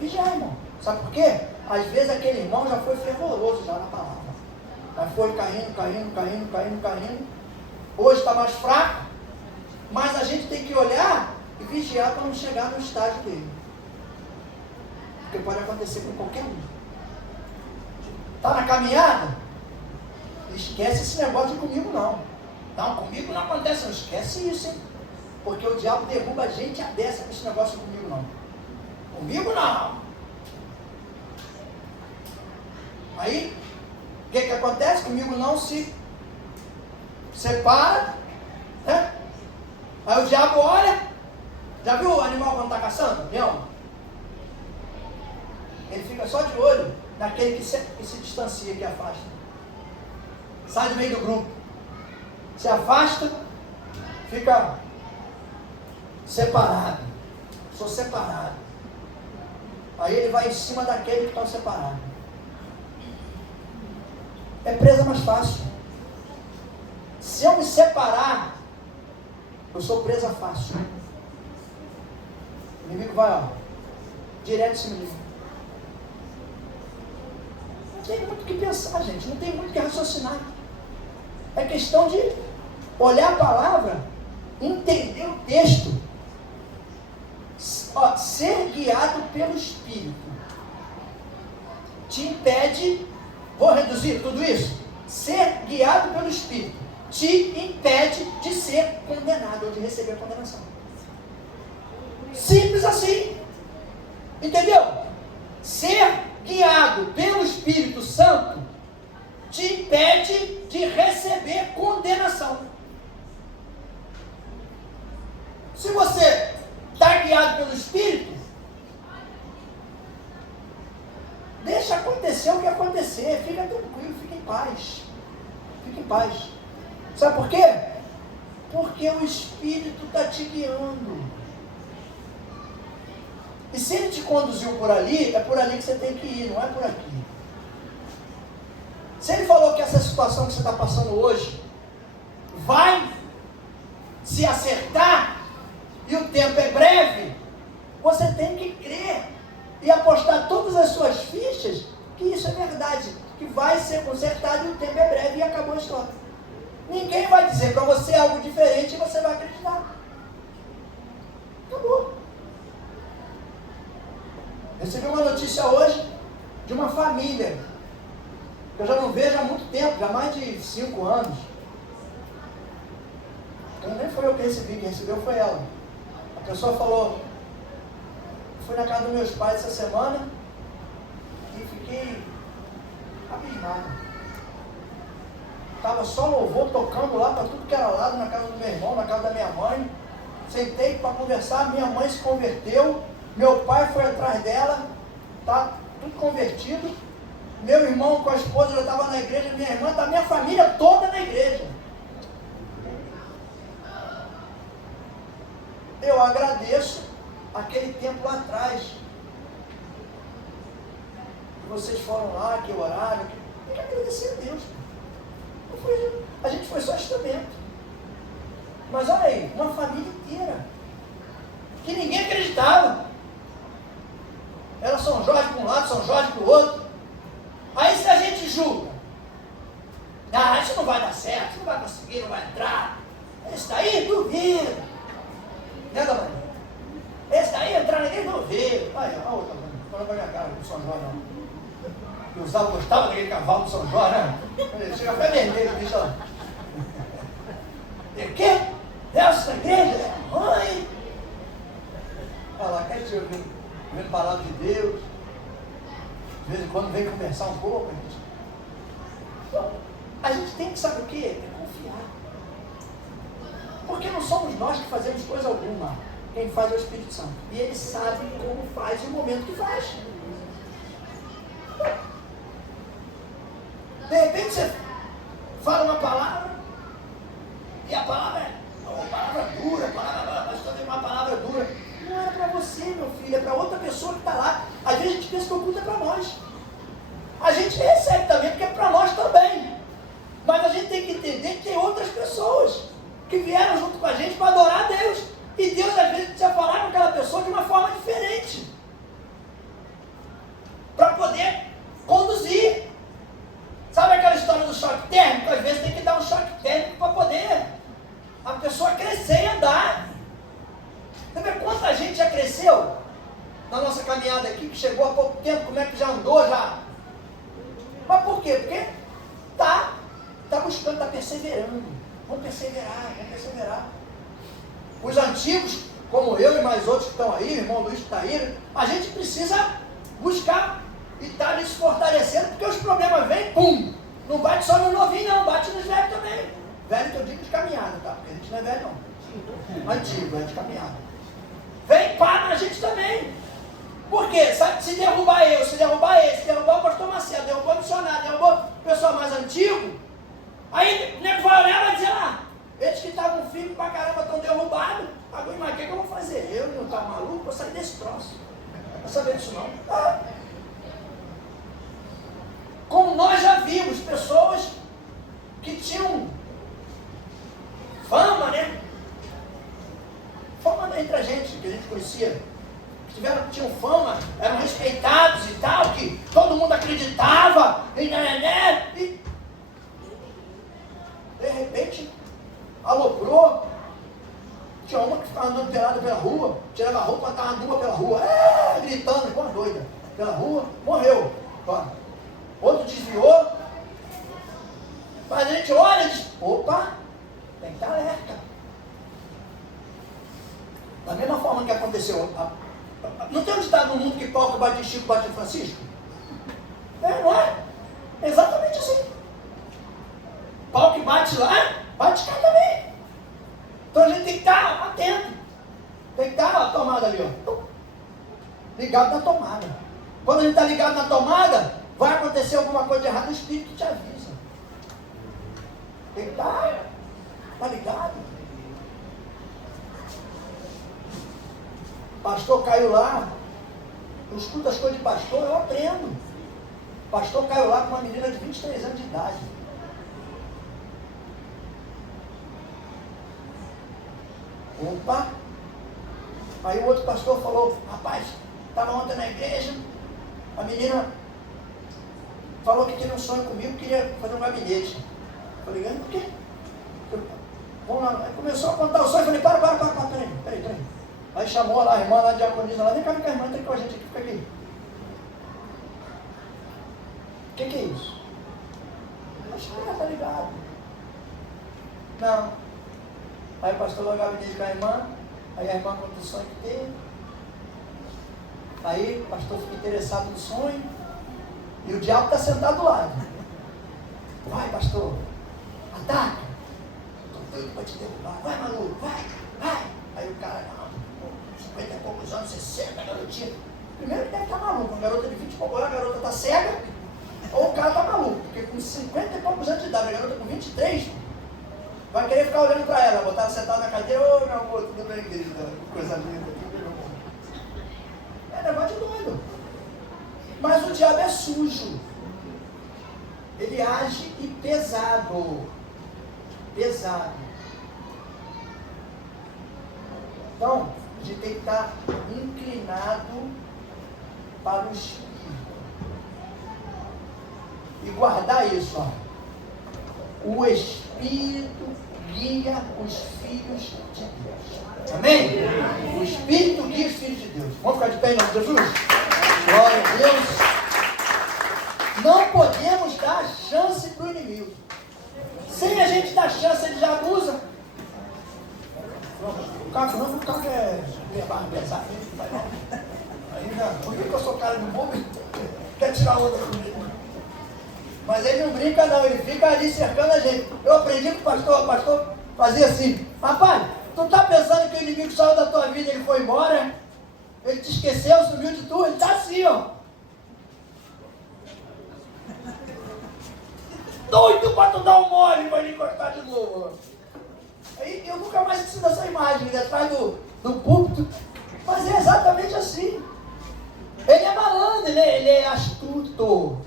Vigiar, irmão. Sabe por quê? Às vezes aquele irmão já foi fervoroso já na palavra. Mas foi caindo. Hoje está mais fraco, mas a gente tem que olhar e vigiar para não chegar no estágio dele. Porque pode acontecer com qualquer um. Está na caminhada? Esquece esse negócio de comigo não. Não, comigo não acontece, não esquece isso, hein? Porque o diabo derruba a gente a dessa com esse negócio comigo não. Comigo não. Aí, o que acontece? Comigo não se separa, né? Aí o diabo olha, já viu o animal quando está caçando? Leão? Ele fica só de olho naquele que se distancia, que afasta. Sai do meio do grupo. Se afasta, fica separado. Sou separado. Aí ele vai em cima daquele que está separado. É presa mais fácil. Se eu me separar, eu sou presa fácil. O inimigo vai, ó, direto em cima de mim. Não tem muito o que pensar, gente. Não tem muito o que raciocinar. É questão de olhar a palavra, entender o texto, ó, ser guiado pelo Espírito. Te impede, vou reduzir tudo isso, ser guiado pelo Espírito te impede de ser condenado ou de receber a condenação. Simples assim. Entendeu? Ser guiado pelo Espírito Santo te impede de receber condenação. Se você está guiado pelo Espírito, deixa acontecer o que acontecer, fica tranquilo, fica em paz. Fica em paz. Sabe por quê? Porque o Espírito está te guiando. E se ele te conduziu por ali, é por ali que você tem que ir, não é por aqui. Se ele falou que essa situação que você está passando hoje vai se acertar e o tempo é breve, você tem que crer e apostar todas as suas fichas que isso é verdade, que vai ser consertado e o tempo é breve e acabou a história. Ninguém vai dizer para você algo diferente e você vai acreditar. Acabou. Recebi uma notícia hoje de uma família que eu já não vejo há muito tempo, já há mais de 5 anos. Então nem foi eu que recebi, quem recebeu foi ela. A pessoa falou, fui na casa dos meus pais essa semana e fiquei abismado. Estava só louvor tocando lá para tudo que era lado, na casa do meu irmão, na casa da minha mãe. Sentei para conversar, minha mãe se converteu, meu pai foi atrás dela, tá tudo convertido. Meu irmão com a esposa já estava na igreja, minha irmã, tá minha família toda na igreja. Eu agradeço aquele tempo lá atrás. Que vocês foram lá, que oraram, tem que agradecer a Deus. A gente foi só instrumento. Mas olha aí, uma família inteira que ninguém acreditava. Era São Jorge para um lado, São Jorge para o outro. Aí se a gente julga, isso não vai dar certo, isso não vai conseguir, não vai entrar. Esse daí, duvido. Né, Dona? Esse daí entrar ninguém duvido. Aí, a outra, falando pra minha cara, não São Jorge não. Que os avós gostavam daquele cavalo do São Jorge, né? Chega até vermelho, bicho lá. O quê? Essa igreja? Mãe! Olha lá, quer dizer, vendo a palavra de Deus. De vez em quando vem conversar um pouco. A gente tem que, sabe o quê? É confiar. Porque não somos nós que fazemos coisa alguma. Quem faz é o Espírito Santo. E ele sabe como faz e o momento que faz. De repente você nós. A gente recebe também, porque é para nós também. Mas a gente tem que entender que tem outras pessoas que vieram junto com a gente para adorar a Deus. E Deus às vezes precisa falar com aquela pessoa de uma forma diferente. Para poder conduzir. Sabe aquela história do choque térmico? Às vezes tem que dar um choque térmico para poder a pessoa crescer e andar. Você vê quanta gente já cresceu na nossa caminhada aqui, que chegou há pouco tempo, como é que já andou já? Mas por quê? Porque está buscando, está perseverando. Vamos perseverar. Os antigos, como eu e mais outros que estão aí, o irmão Luiz que está aí, a gente precisa buscar e estar ali se fortalecendo, porque os problemas vêm, pum! Não bate só no novinho, não, bate nos velhos também. Velho que eu digo de caminhada, tá? Porque a gente não é velho, não. Antigo, é de caminhada. Vem pá na gente também. Por quê? Sabe, se derrubar eu, se derrubar esse, se derrubar o pastor Marcelo, derrubou o missionário, derrubou o pessoal mais antigo, aí o nego vai olhar e vai dizer lá, eles que estavam firmes pra caramba estão derrubados, agora mas o que eu vou fazer? Eu não estou maluco, vou sair desse troço. Não saber disso não. Ah. Como nós já vimos, pessoas que tinham fama, né? Fama entre a gente, que a gente conhecia. Tinham fama, eram respeitados e tal, que todo mundo acreditava, e de repente aloprou. Tinha uma que ficava andando pelada pela rua, tirava a roupa, estava nua pela rua, gritando, igual uma doida, pela rua, morreu. Outro desviou, mas a gente olha e diz, opa, tem que estar alerta. Da mesma forma que aconteceu, não tem um ditado no mundo que pau que bate em Chico, bate em Francisco? Não é? É exatamente assim. Pau que bate lá, bate cá também. Então a gente tem que estar atento. Tem que estar a tomada ali, ó. Ligado na tomada. Quando a gente está ligado na tomada, vai acontecer alguma coisa de errado, o Espírito te avisa. Tem que estar ligado. Pastor caiu lá, eu escuto as coisas de pastor, eu aprendo. Pastor caiu lá com uma menina de 23 anos de idade. Opa! Aí o outro pastor falou, rapaz, estava ontem na igreja, a menina falou que tinha um sonho comigo, queria fazer um gabinete. Falei, por quê? Vamos lá. Aí começou a contar o sonho, falei, peraí. Aí chamou lá a irmã lá de diaconisa, lá, vem cá, a irmã, entra com a gente aqui, fica aqui. O que é isso? Acho que tá ligado. Não. Aí o pastor logo gabinete com a irmã, aí a irmã conta o sonho que teve. Aí o pastor fica interessado no sonho, e o diabo está sentado do lado. Vai, pastor, ataca. Estou doido para te derrubar. Vai, maluco, vai. Aí o cara, 50 e poucos anos, 60, garotinha. Primeiro ele deve estar maluco, uma garota de 20 e poucos anos, a garota está cega, ou o cara está maluco, porque com 50 e poucos anos de idade, a garota com 23, vai querer ficar olhando para ela, botar ela sentada na cadeira, ô meu amor, tudo bem, querida, coisa linda, tudo bem. É negócio de doido. Mas o diabo é sujo. Ele age e pesado. Então, a gente tem que estar inclinado para o Espírito. E guardar isso, ó. O Espírito guia os filhos de Deus. Amém? O Espírito guia os filhos de Deus. Vamos ficar de pé em nome de Jesus? Glória a Deus. Não podemos dar chance para o inimigo. Sem a gente dar chance, ele já abusa. O carro não, o carro é barra pesada. Ainda, por que eu sou cara de bobo? Quer tirar onda comigo? Mas ele não brinca não, ele fica ali cercando a gente. Eu aprendi com o pastor fazia assim, rapaz, tu tá pensando que o inimigo saiu da tua vida e ele foi embora? Ele te esqueceu, sumiu de tu, ele tá assim, ó. Doido para tu dar um mole para ele encostar de novo. Aí eu nunca mais ensino essa imagem, atrás do púlpito, mas é exatamente assim. Ele é malandro, diabo ele é astuto.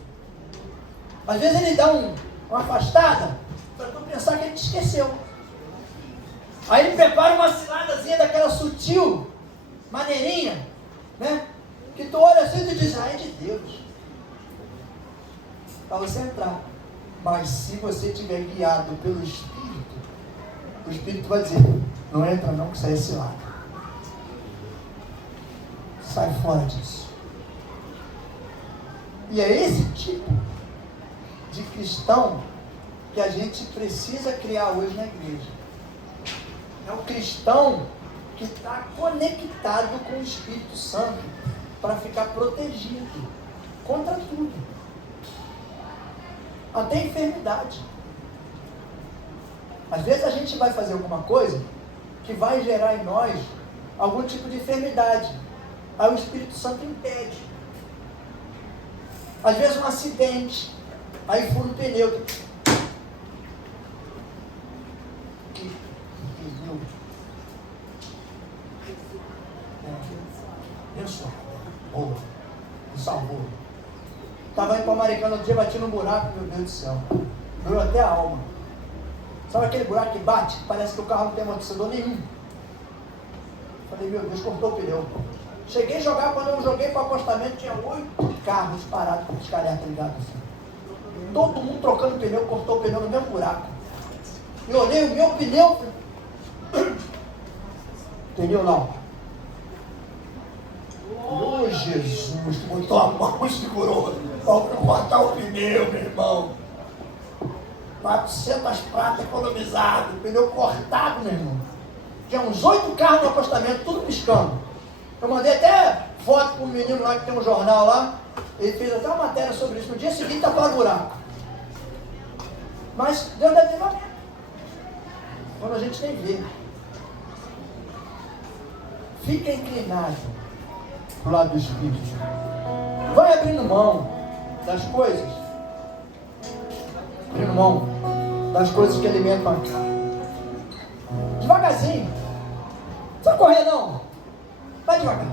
Às vezes ele dá uma afastada para tu pensar que ele te esqueceu. Aí ele prepara uma ciladazinha daquela sutil, maneirinha, né? Que tu olha assim e tu diz, é de Deus. Para você entrar. Mas se você estiver guiado pelo Espírito, o Espírito vai dizer, não entra não, que isso aí é cilada. Sai fora disso. E é esse tipo de cristão que a gente precisa criar hoje na igreja. É um cristão que está conectado com o Espírito Santo para ficar protegido contra tudo. Até enfermidade. Às vezes a gente vai fazer alguma coisa que vai gerar em nós algum tipo de enfermidade. Aí o Espírito Santo impede. Às vezes um acidente, aí fura o pneu. Que pneu? Abençoado. Boa. Me salvou. Estava indo para a Americana outro dia, bati num buraco, meu Deus do céu. Doeu até a alma. Sabe aquele buraco que bate? Parece que o carro não tem amortecedor nenhum. Falei, meu Deus, cortou o pneu. Cheguei a jogar, quando eu joguei para o acostamento, tinha 8 carros parados com os caretas ligados assim. Todo mundo trocando pneu, cortou o pneu no mesmo buraco. Eu olhei o meu pneu. Pneu não. Oh, Jesus, tu botou a mão e segurou. Para cortar o pneu, meu irmão. 400 pratas economizadas, pneu cortado, meu irmão. Tinha uns 8 carros no acostamento, tudo piscando. Eu mandei até foto para um menino lá que tem um jornal lá. Ele fez até uma matéria sobre isso. No dia seguinte tapou o buraco. Mas Deus deve ter momento. Quando a gente nem vê. Fica inclinado para o lado do Espírito. Vai abrindo mão das coisas. Abrindo mão das coisas que alimentam a carne. Devagarzinho. Não precisa correr não. Vai devagar.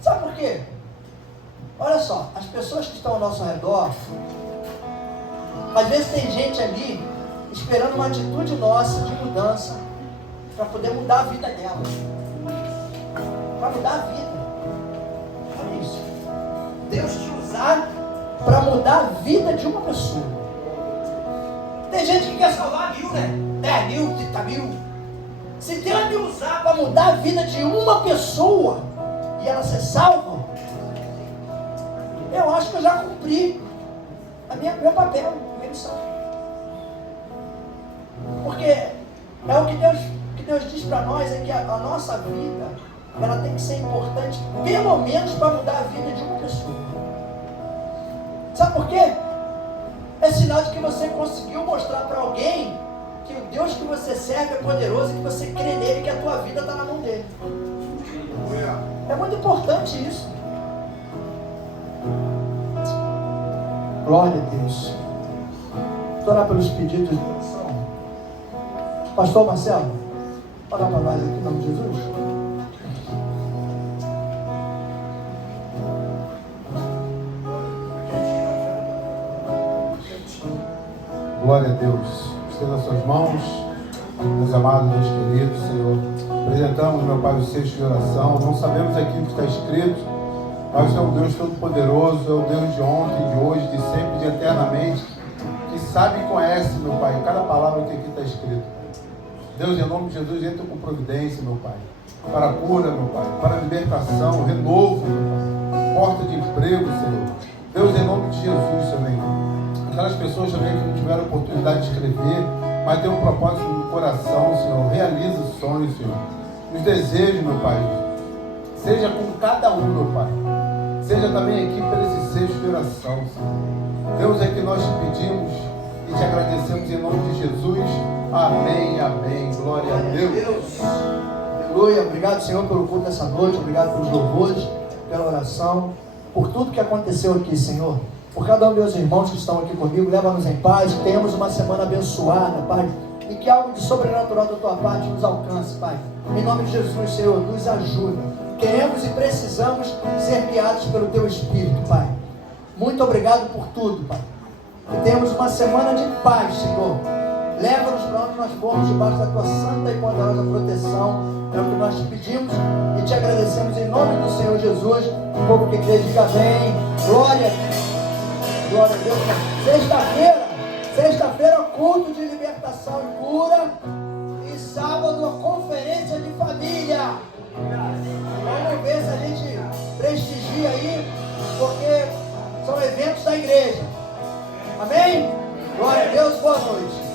Sabe por quê? Olha só, as pessoas que estão ao nosso redor, às vezes tem gente ali esperando uma atitude nossa de mudança para poder mudar a vida dela. Para mudar a vida. Olha isso. Deus te usar para mudar a vida de uma pessoa. Tem gente que quer salvar 1000, né? 10.000, 30.000. Se Deus me usar para mudar a vida de uma pessoa e ela ser salva, eu acho que eu já cumpri meu papel, a minha missão. Porque é o que Deus diz para nós, é que a nossa vida, ela tem que ser importante, pelo menos para mudar a vida de uma pessoa. Sabe por quê? É sinal de que você conseguiu mostrar para alguém que o Deus que você serve é poderoso e que você crê nele, que a tua vida está na mão dele. É muito importante isso. Glória a Deus. Vou orar pelos pedidos de oração. Pastor Marcelo, orar para nós aqui em nome de Jesus. Glória a Deus. Estenda as suas mãos, meus amados, meus queridos, Senhor. Apresentamos, meu Pai, os textos de oração. Não sabemos aquilo que está escrito, mas é um Deus todo-poderoso, é o Deus de ontem, de hoje, de sempre, de eternamente, que sabe e conhece, meu Pai, cada palavra que aqui está escrito. Deus, em nome de Jesus, entra com providência, meu Pai, para a cura, meu Pai, para a libertação, renovo, meu Pai, porta de emprego, Senhor. Deus, em nome de Jesus, também. Aquelas pessoas também que não tiveram oportunidade de escrever, mas tem um propósito no coração, Senhor. Realiza os sonhos, Senhor. Os desejos, meu Pai. Seja com cada um, meu Pai. Seja também aqui por esse cesto de oração, Senhor. Deus, é que nós te pedimos e te agradecemos em nome de Jesus. Amém, amém. Glória a Deus. Aleluia. Obrigado, Senhor, pelo culto dessa noite. Obrigado pelos louvores, pela oração, por tudo que aconteceu aqui, Senhor. Por cada um dos meus irmãos que estão aqui comigo, leva-nos em paz, que tenhamos uma semana abençoada, Pai, e que algo de sobrenatural da Tua parte nos alcance, Pai. Em nome de Jesus, Senhor, nos ajuda. queremos e precisamos ser guiados pelo Teu Espírito, Pai. Muito obrigado por tudo, Pai. Que tenhamos uma semana de paz, Senhor. Leva-nos para onde nós formos, debaixo da Tua santa e poderosa proteção. É o que nós te pedimos e te agradecemos em nome do Senhor Jesus. O povo que crê, diga amém. Glória a Deus. Glória a Deus. Sexta-feira, culto de libertação e cura. E sábado, a conferência de família. Vamos ver se a gente prestigia aí, porque são eventos da igreja. Amém? Glória a Deus, boa noite.